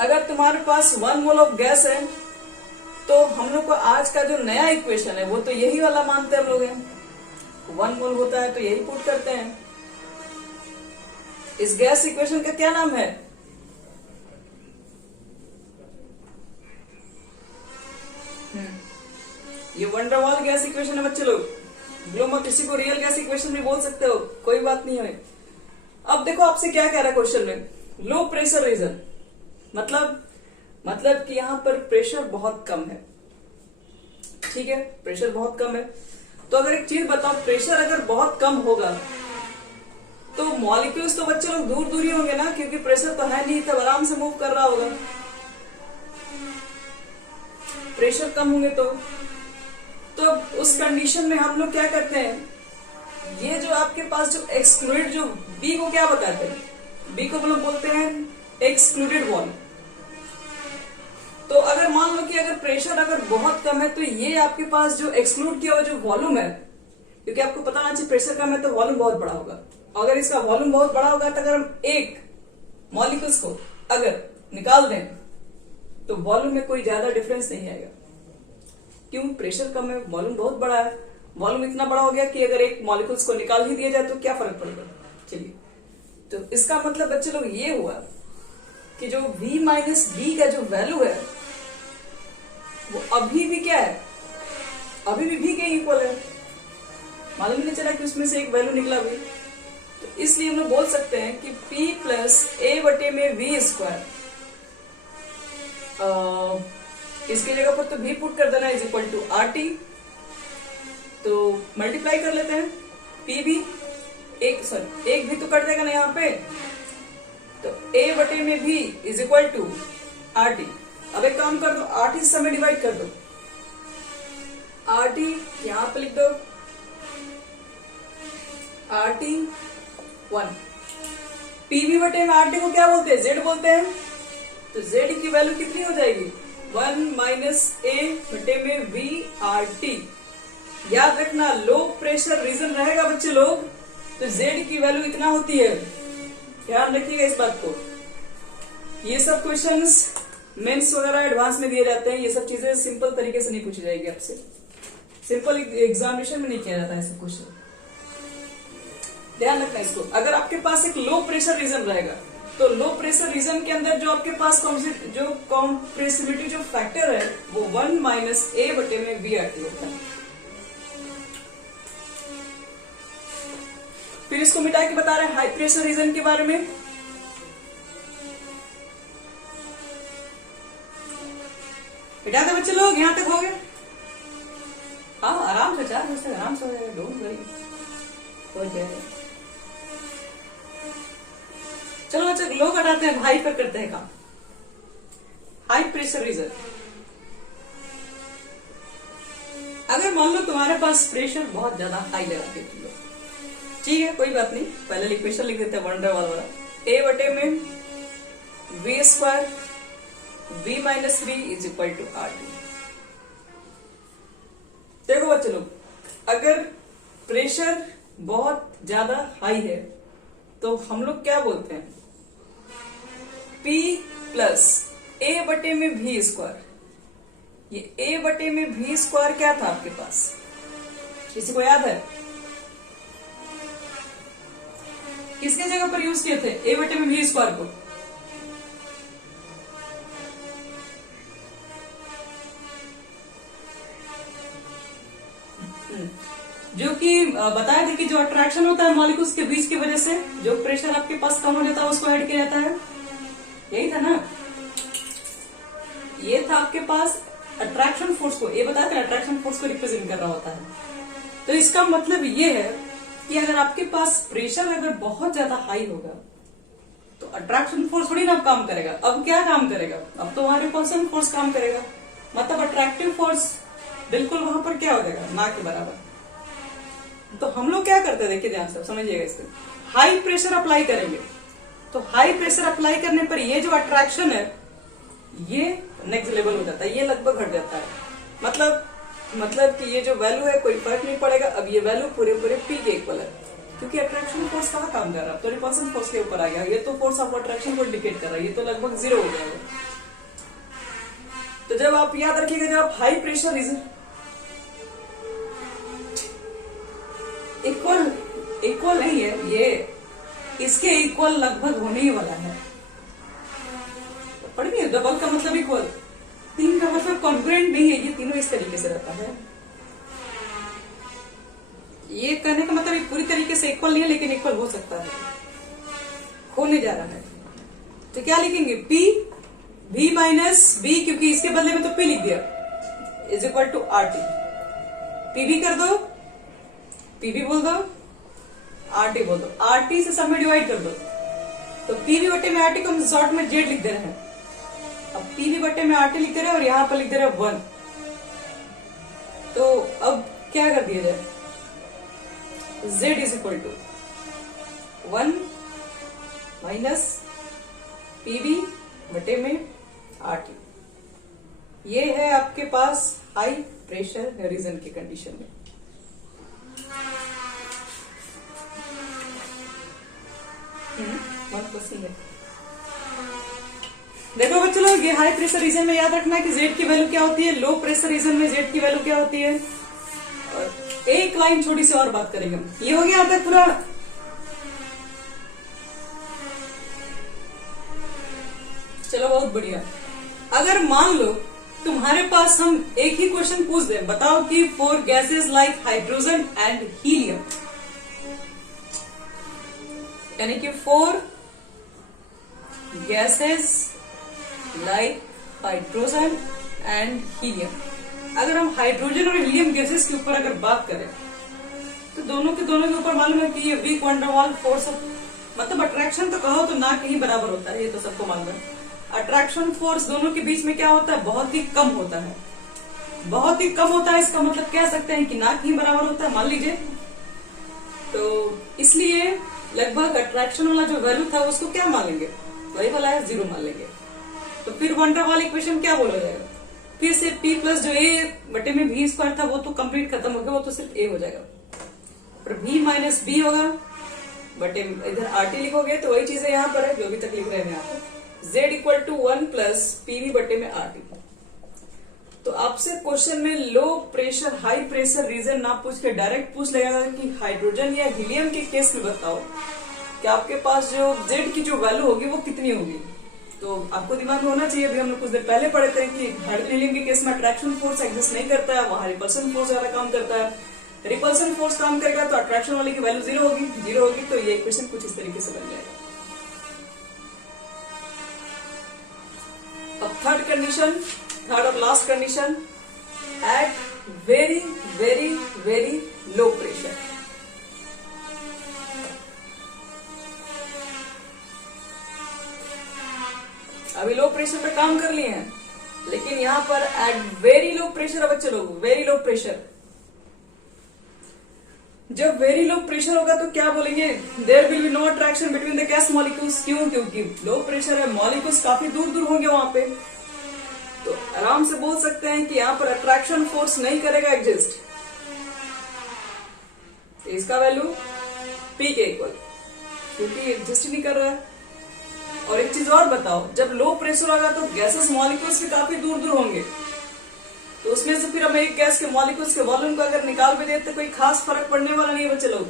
अगर तुम्हारे पास 1 मोल ऑफ गैस है तो हम लोग को आज का जो नया इक्वेशन है वो तो यही वाला मानते हैं हम लोग हैं। 1 मोल होता है तो यही पुट करते हैं। इस गैस इक्वेशन का क्या नाम है? ये वंडरवॉल गैस इक्वेशन है बच्चे लोग। बोलो मत, किसी को रियल गैस इक्वेशन भी बोल सकते हो, कोई बात नहीं है। अब देखो आपसे क्या कह रहा है क्वेश्चन में, लो प्रेशर रीजन, मतलब कि यहां पर प्रेशर बहुत कम है। ठीक है, प्रेशर बहुत कम है। तो अगर एक चीज बताओ, प्रेशर अगर बहुत कम होगा तो मॉलिक्यूल्स तो बच्चे लोग दूर दूर ही होंगे ना, क्योंकि प्रेशर तो है नहीं, तब आराम से मूव कर रहा होगा। प्रेशर कम होंगे तो उस कंडीशन में हम लोग क्या करते हैं, ये जो आपके पास जो एक्सक्लूडेड, जो बी को क्या बताते हैं, बी को हम लोग बोलते हैं एक्सक्लूडेड वॉल्यूम। तो अगर मान लो कि अगर प्रेशर अगर बहुत कम है तो ये आपके पास जो एक्सक्लूड किया हुआ जो वॉल्यूम है, क्योंकि आपको पता होना चाहिए प्रेशर कम है तो वॉल्यूम बहुत बड़ा होगा। अगर इसका वॉल्यूम बहुत बड़ा होगा तो अगर हम एक मॉलिक्यूल्स को अगर निकाल दें तो वॉल्यूम में कोई ज्यादा डिफरेंस नहीं आएगा। क्यों? प्रेशर कम है, वॉल्यूम बहुत बड़ा है। वॉल्यूम इतना बड़ा हो गया कि अगर एक मॉलिक्यूल्स को निकाल ही दिया जाए तो क्या फर्क पड़ेगा। चलिए, तो इसका मतलब बच्चे लोग ये हुआ कि जो V माइनस B का जो वैल्यू है वो अभी भी क्या है, अभी भी V के इक्वल है। मालूम नहीं चला कि उसमें से एक वैल्यू निकला भी। तो इसलिए हम लोग बोल सकते हैं कि P प्लस A बटे में V स्क्वायर, इसकी जगह पर तो V पुट कर देना इज इक्वल टू RT। तो मल्टीप्लाई कर लेते हैं, P भी एक भी तो कट देगा ना यहाँ पे, तो A बटे में V is equal to RT। अब एक काम कर दो, RT से हमें डिवाइड कर दो, RT यहां पे लिख दो, RT 1। PV बटे में RT को क्या बोलते हैं? Z बोलते हैं। तो Z की वैल्यू कितनी हो जाएगी? 1 माइनस A बटे में V RT। याद रखना, लो प्रेशर रीजन रहेगा बच्चे लोग तो Z की वैल्यू इतना होती है, ध्यान रखिएगा इस बात को। ये सब क्वेश्चंस मेंस वगैरह एडवांस में दिए जाते हैं, ये सब चीजें सिंपल तरीके से नहीं पूछी जाएगी आपसे, सिंपल एग्जामिनेशन में नहीं किया जाता है सब क्वेश्चन, ध्यान रखना इसको। अगर आपके पास एक लो प्रेशर रीजन रहेगा तो लो प्रेशर रीजन के अंदर जो आपके पास जो कॉम्प्रेसिबिलिटी जो फैक्टर है वो 1 माइनस A बटे में V RT होता है। फिर इसको मिटा के बता रहे हैं हाई प्रेशर रीजन के बारे में। मिटा दे बच्चे लोग, यहां तक हो गए? हाँ, आराम से 4 बजे तक आराम से हो जाएगा, डोंट वरी, हो जाएगा। चलो बच्चे लोग हटाते हैं, हाई पर करते हैं काम। हाई प्रेशर रीजन, अगर मान लो तुम्हारे पास प्रेशर बहुत ज्यादा हाई लगा के, ठीक है कोई बात नहीं, पहले इक्वेशन लिख देते हैं वंडरवॉल वाला। A बटे में V square V minus V is equal to RT। देखो बच्चे लोग, अगर प्रेशर बहुत ज्यादा हाई है तो हम लोग क्या बोलते हैं, P प्लस A बटे में V स्क्वायर। ये A बटे में V स्क्वायर क्या था आपके पास, किसी को याद है? किसके जगह पर यूज किए थे? ए बटे में वी स्क्वायर को। जो कि बताया था कि जो अट्रैक्शन होता है मॉलिक्यूल्स के बीच की वजह से जो प्रेशर आपके पास कम हो जाता है उसको ऐड किया जाता है, यही था ना। ये था आपके पास अट्रैक्शन फोर्स को, ये बताया था अट्रैक्शन फोर्स को रिप्रेजेंट कर रहा होता है। तो इसका मतलब ये है कि अगर आपके पास प्रेशर अगर बहुत ज्यादा हाई होगा तो अट्रैक्शन फोर्स थोड़ी ना काम करेगा। अब क्या काम करेगा? अब तो वहां रिपल्सन फोर्स काम करेगा। मतलब अट्रैक्टिव फोर्स बिल्कुल वहां पर क्या हो जाएगा? ना के बराबर। तो हम लोग क्या करते हैं, देखिए ध्यान से समझिएगा इसको। हाई प्रेशर अप्लाई करेंगे तो हाई प्रेशर अप्लाई करने पर ये जो अट्रैक्शन है ये नेक्स्ट लेवल हो जाता है, ये लगभग घट जाता है। मतलब कि ये जो वैल्यू है कोई फर्क नहीं पड़ेगा। अब ये वैल्यू पूरे पी के इक्वल है, क्योंकि अट्रैक्शन फोर्स कहाँ काम कर रहा है? तो रिपल्सन फोर्स के ऊपर आ गया। ये तो फोर्स ऑफ अट्रैक्शन को इंडिकेट कर रहा है, ये तो लगभग 0 हो जाएगा। तो जब आप याद रखिएगा, जब आप हाई प्रेशर रीजन इक्वल नहीं है, ये इसके इक्वल लगभग होने ही वाला है। तो पढ़िए, डबल का मतलब इक्वल, 3 का मतलब कॉन्ग्रुएंट नहीं है। ये तीनों इस तरीके से रहता है। ये कहने का मतलब पूरी तरीके से इक्वल नहीं है, लेकिन इक्वल हो सकता है, होने जा रहा है। तो क्या लिखेंगे? P V माइनस B, क्योंकि इसके बदले में तो P लिख दिया, is equal to RT। PV कर दो, PV बोल दो, RT बोल दो, RT से सब में डिवाइड कर दो। तो PV बटे में RT को हम शॉर्ट में Z लिख दे रहे हैं। अब PV बटे में RT लिख दे रहे हैं और यहां पर लिख दे रहे हैं 1। तो अब क्या कर दिया जाए? Z is equal to 1 minus PV बटे में RT। ये है आपके पास हाई प्रेशर रीजन की कंडीशन में। देखो बच्चों लोग, ये हाई प्रेशर रीजन में याद रखना है कि Z की वैल्यू क्या होती है, लो प्रेशर रीजन में Z की वैल्यू क्या होती है। और एक लाइन छोटी सी और बात करेंगे। ये हो गया यहाँ तक पूरा। चलो बहुत बढ़िया। अगर मान लो तुम्हारे पास हम एक ही क्वेश्चन पूछ दें, बताओ कि for gases like hydrogen and helium, यानी कि 4 gases like hydrogen and helium. अगर हम हाइड्रोजन और हीलियम गैसेस के ऊपर अगर बात करें तो दोनों के ऊपर मालूम है कि ये वीक वंडर वाल फोर्स, मतलब अट्रैक्शन तो कहो तो ना कहीं बराबर होता है, ये तो सबको मालूम है। अट्रैक्शन फोर्स दोनों के बीच में क्या होता है? बहुत ही कम होता है, बहुत ही कम होता है। इसका मतलब कह सकते हैं कि ना कहीं बराबर होता है, मान लीजिए। तो इसलिए लगभग अट्रैक्शन वाला जो वैल्यू था उसको क्या मान लेंगे? वही वाला है, 0 मान लेंगे। तो फिर वंडर वाल इक्वेशन क्या बोला जाएगा? फिर से P प्लस जो A बटे में V स्क्वायर था वो तो कंप्लीट खत्म हो गया, वो तो सिर्फ A हो जाएगा। फिर V माइनस B होगा बटे इधर RT लिखोगे तो वही चीजें यहाँ पर है जो अभी तक लिख रहे हैं यहाँ पर। Z equal to 1 plus PV बटे में RT। तो आपसे क्वेश्चन में low pressure high pressure region ना पूछ के डायरेक्ट पूछ लेगा कि हाइड्रोजन या हीलियम के केस में बताओ कि आपके पास जो Z की जो वैल्यू होगी वो कितनी होगी। तो आपको दिमाग में होना चाहिए, अभी हम लोग कुछ देर पहले पढ़े थे कि हाइड्रोजन हीलियम के केस में अट्रैक्शन फोर्स एग्जिस्ट नहीं करता है, वहां रिपल्सन फोर्स ज्यादा काम करता है। रिपल्सन फोर्स काम करेगा तो अट्रैक्शन वाले की वैल्यू 0 होगी। तो ये इक्वेशन कुछ इस तरीके से बन जाएगा। अब थर्ड और last condition, at very very very low pressure. अभी लो प्रेशर पे काम कर लिए हैं, लेकिन यहां पर एट वेरी लो प्रेशर। अब चलो वेरी लो प्रेशर, जब वेरी लो प्रेशर होगा तो क्या बोलेंगे? There will be no attraction between the gas molecules. क्यों? क्योंकि लो प्रेशर है, मॉलिक्यूल्स काफी दूर दूर होंगे वहां पे। तो आराम से बोल सकते हैं कि यहां पर अट्रैक्शन फोर्स नहीं करेगा एग्जिस्ट। तो इसका वैल्यू P के इक्वल, क्योंकि एग्जिस्ट ही नहीं कर रहा है। और एक चीज और बताओ, जब लो प्रेशर होगा तो गैसेस मॉलिक्यूल्स भी काफी दूर दूर होंगे। तो उसमें से फिर हम एक गैस के मॉलिक्यूल्स के वॉल्यूम को अगर निकाल भी देते कोई खास फर्क पड़ने वाला नहीं है बच्चे लोग।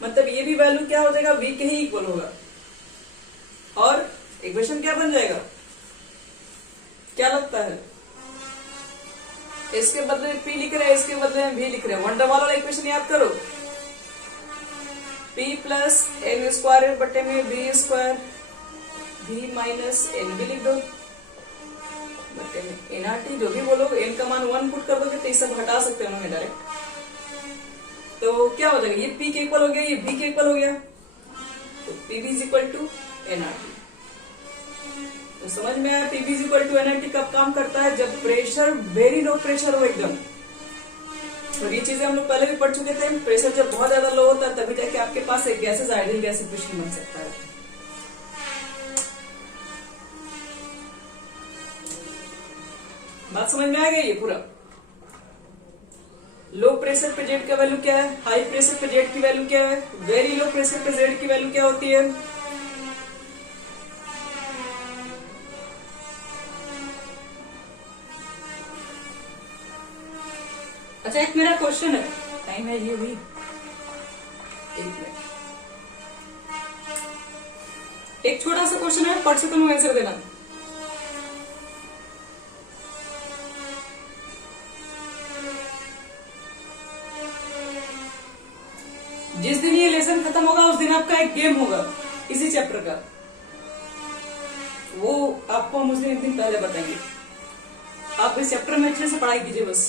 मतलब ये भी वैल्यू क्या हो जाएगा, V के ही इक्वल होगा। और इक्वेशन क्या बन जाएगा, क्या लगता है, इसके बदले में P लिख रहे हैं, इसके बदले में V लिख रहे हैं। वन डबल वाला इक्वेशन याद करो, P प्लस एन स्क्वायर बटे में V square, V minus N भी लिख दो बटे में NRT, जो भी बोलो, n का मान 1 पुट कर दोगे तो ये सब हटा सकते हो डायरेक्ट। तो क्या हो जाएगा, ये P के इक्वल हो गया, ये V के इक्वल हो गया, तो PV is equal to NRT। तो समझ में आया PV is equal to NRT कब काम करता है, जब प्रेशर वेरी लो प्रेशर हो एकदम। और ये चीजें हम लोग पहले भी पढ़ चुके थे, प्रेशर जब बहुत ज्यादा लो होता है तभी जाके आपके पास एक गैसेज आइडियल गैस इक्वेशन बन सकता है। बात समझ में आ गई ये पूरा। लो प्रेशर पे जेड का वैल्यू क्या है, हाई प्रेशर पे जेड की वैल्यू क्या है, वेरी लो प्रेशर पे जेड की वैल्यू क्या होती है। अच्छा एक मेरा क्वेश्चन है, टाइम है ये भी, एक मिनट, एक छोटा सा क्वेश्चन है, पढ़ सकते हो आंसर देना। जिस दिन ये लेसन खत्म होगा उस दिन आपका एक गेम होगा इसी चैप्टर का, वो आपको हम उस दिन एक दिन पहले बताएंगे। आप इस चैप्टर में अच्छे से पढ़ाई कीजिए बस।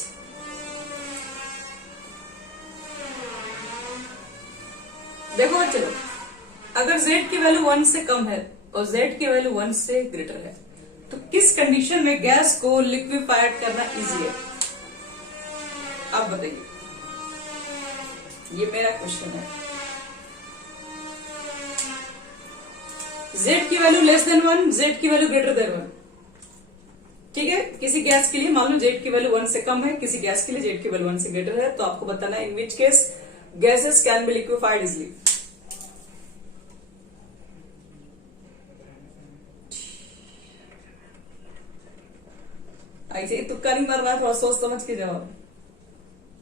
देखो चलो, अगर z की वैल्यू 1 से कम है और z की वैल्यू 1 से ग्रेटर है तो किस कंडीशन में गैस को लिक्विफाइड करना इजी है, आप बताइए। ये मेरा क्वेश्चन है। z की वैल्यू लेस देन 1, z की वैल्यू ग्रेटर देन 1, ठीक है। किसी गैस के लिए मान लो z की वैल्यू 1 से कम है, किसी गैस के लिए z की वैल्यू 1 से ग्रेटर है, तो आपको बताना है in which case gases can be liquefied easily. ऐसे तुक्का नहीं मारना है, थोड़ा सोच समझ के जवाब।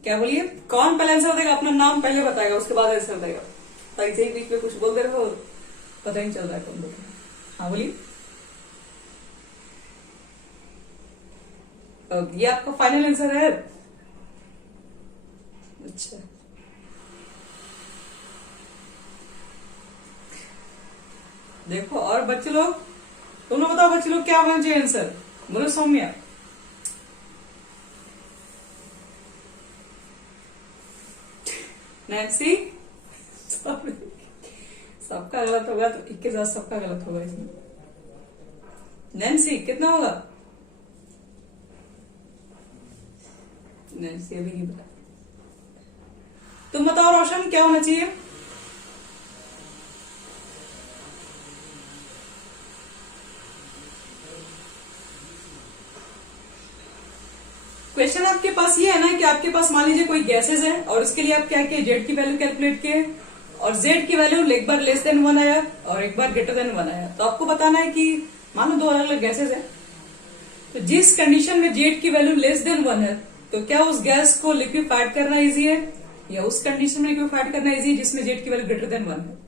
क्या बोलिए, कौन पहले आंसर देगा, अपना नाम पहले बताएगा उसके बाद आंसर देगा। तो ऐसे ही बीच में कुछ बोल दे रहे हो, पता नहीं चल रहा है कौन बोल रहा है। हाँ बोलिए। ये आपका फाइनल आंसर है? अच्छा, देखो और बच्चे लोग, तुम लोग बताओ बच्चे लोग क्या होना चाहिए आंसर, बोलो सौम्या। नैन्सी, सबका गलत होगा तो एक के साथ सबका गलत होगा इसमें। नैन्सी कितना होगा? नैन्सी अभी नहीं पता। तुम बताओ रोशन क्या होना चाहिए? क्वेश्चन आपके पास ये है ना कि आपके पास मान लीजिए कोई गैसेज है और उसके लिए आप क्या किए, जेड की वैल्यू कैलकुलेट किए और जेड की वैल्यू एक बार लेस देन 1 आया और एक बार ग्रेटर देन 1 आया। तो आपको बताना है कि मान लो दो अलग अलग गैसेज है, तो जिस कंडीशन में जेड की वैल्यू लेस देन 1 है तो क्या उस गैस को लिक्विफाइड करना इजी है या उस कंडीशन में लिक्विफाइड करना इजी है जिसमें जेड की वैल्यू ग्रेटर देन 1 है।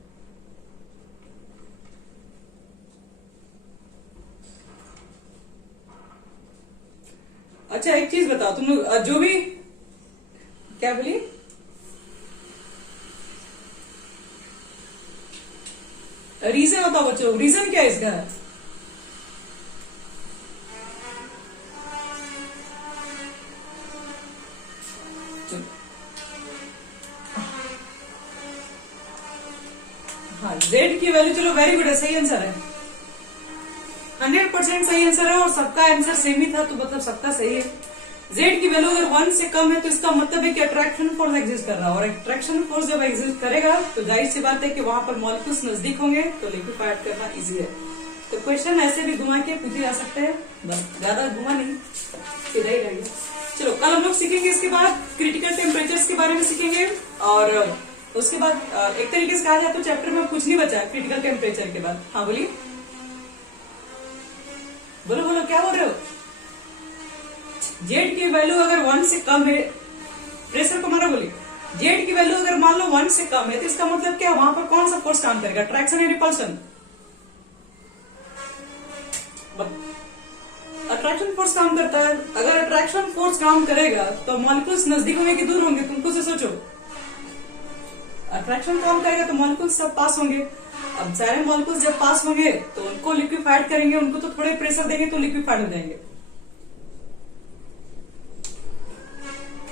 अच्छा एक चीज बताओ तुम लोग, जो भी, क्या बोलिए, रीजन बताओ बच्चों, रीजन क्या है इसका? हाँ, जेड की वैल्यू, चलो वेरी गुड है, सही आंसर है, 100% सही आंसर है और सबका आंसर सेम ही था तो मतलब सबका सही है। जेड की वैल्यू अगर 1 से कम है तो इसका मतलब है कि अट्रैक्शन फोर्स एग्जिस्ट कर रहा है और अट्रैक्शन फोर्स जब एग्जिस्ट करेगा तो जाहिर सी बात है कि वहां पर मॉलिक्यूल्स नजदीक होंगे तो लिक्विफाइड करना इजी है। तो क्वेश्चन ऐसे भी घुमा के पूछे जा सकते हैं, बस ज्यादा घुमा नहीं, सीधा ही रहेगा। चलो कल हम लोग सीखेंगे इसके बाद क्रिटिकल टेम्परेचर्स के बारे में सीखेंगे और उसके बाद एक तरीके से कहा जाए तो चैप्टर में कुछ नहीं बचा क्रिटिकल टेम्परेचर के बाद। हाँ बोलिए, बोलो बोलो क्या बोल रहे हो? जेड की वैल्यू अगर 1 से कम है, प्रेशर को मारा बोलिए, जेड की वैल्यू अगर मान लो 1 से कम है तो इसका मतलब क्या, वहां पर कौन सा फोर्स काम करेगा, अट्रैक्शन या रिपल्शन? अट्रैक्शन फोर्स काम करता है। अगर अट्रैक्शन फोर्स काम करेगा तो मॉलिक्यूल्स नजदीक होंगे कि दूर होंगे, तुम खुद से सोचो। अट्रैक्शन काम करेगा तो मॉलिक्यूल्स सब पास होंगे। अब सारे मॉलिक्यूल्स जब पास होंगे तो उनको लिक्विफाइड करेंगे, उनको तो थोड़े प्रेशर देंगे तो लिक्विफाइड हो जाएंगे।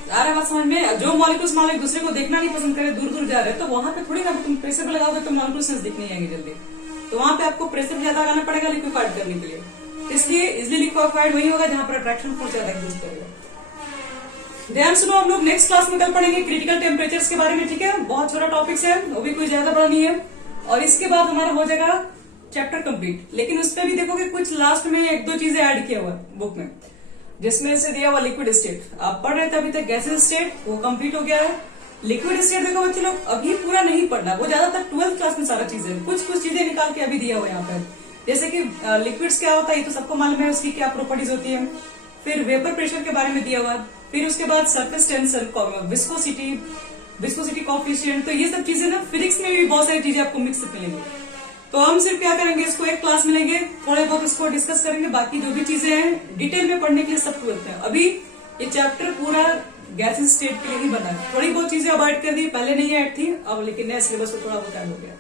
आ रहा है बात समझ में? जो मॉलिक्यूल्स मान लो एक दूसरे को देखना नहीं पसंद करे, दूर दूर जा रहे हैं, तो वहां पे थोड़ी ना तुम प्रेशर लगाओगे तो मॉलिक्यूल्स नजदीक नहीं आएंगे जल्दी। तो वहां पे आपको प्रेशर ज्यादा लगाना पड़ेगा लिक्विफाइड करने के लिए। इसलिए इजिली लिक्विफाइड वही होगा जहां पर अट्रैक्शन फोर्स ज्यादा यूज करेगा। ध्यान सुनो, हम लोग नेक्स्ट क्लास में कल पढ़ेंगे क्रिटिकल टेम्परेचर्स के बारे में, ठीक है? बहुत छोटा टॉपिक्स है, वो भी कोई ज्यादा बड़ा नहीं है। और इसके बाद हमारा हो जाएगा चैप्टर कंप्लीट। लेकिन उसमें भी देखोगे कुछ लास्ट में 1-2 चीजें ऐड किया हुआ है बुक में, जिसमें से दिया हुआ लिक्विड स्टेट। आप पढ़ रहे थे अभी तक गैसेस स्टेट, वो कंप्लीट हो गया है। लिक्विड स्टेट देखो बच्चे लोग अभी पूरा नहीं पढ़ना, वो ज्यादातर 12th क्लास में सारा चीजें, कुछ कुछ चीजें निकाल के अभी दिया हुआ है यहाँ पर। जैसे कि लिक्विड्स क्या होता है ये तो सबको मालूम है, उसकी क्या प्रॉपर्टीज होती है। फिर वेपर प्रेशर के बारे में दिया हुआ है। फिर उसके बाद सरफेस टेंशन, विस्कोसिटी कॉफिशिएंट, तो ये सब चीजें ना फिजिक्स में भी बहुत सारी चीजें आपको मिक्स मिलेंगी। तो हम सिर्फ क्या करेंगे, इसको एक क्लास में लेंगे, थोड़े बहुत इसको डिस्कस करेंगे, बाकी जो भी चीजें हैं डिटेल में पढ़ने के लिए सब ट्वेल्थ है। अभी ये चैप्टर पूरा गैसेस स्टेट के लिए ही बना है, थोड़ी बहुत चीजें अब ऐड कर दी, पहले नहीं ऐड थी अब, लेकिन नया सिलेबस में थोड़ा बहुत ऐड हो गया।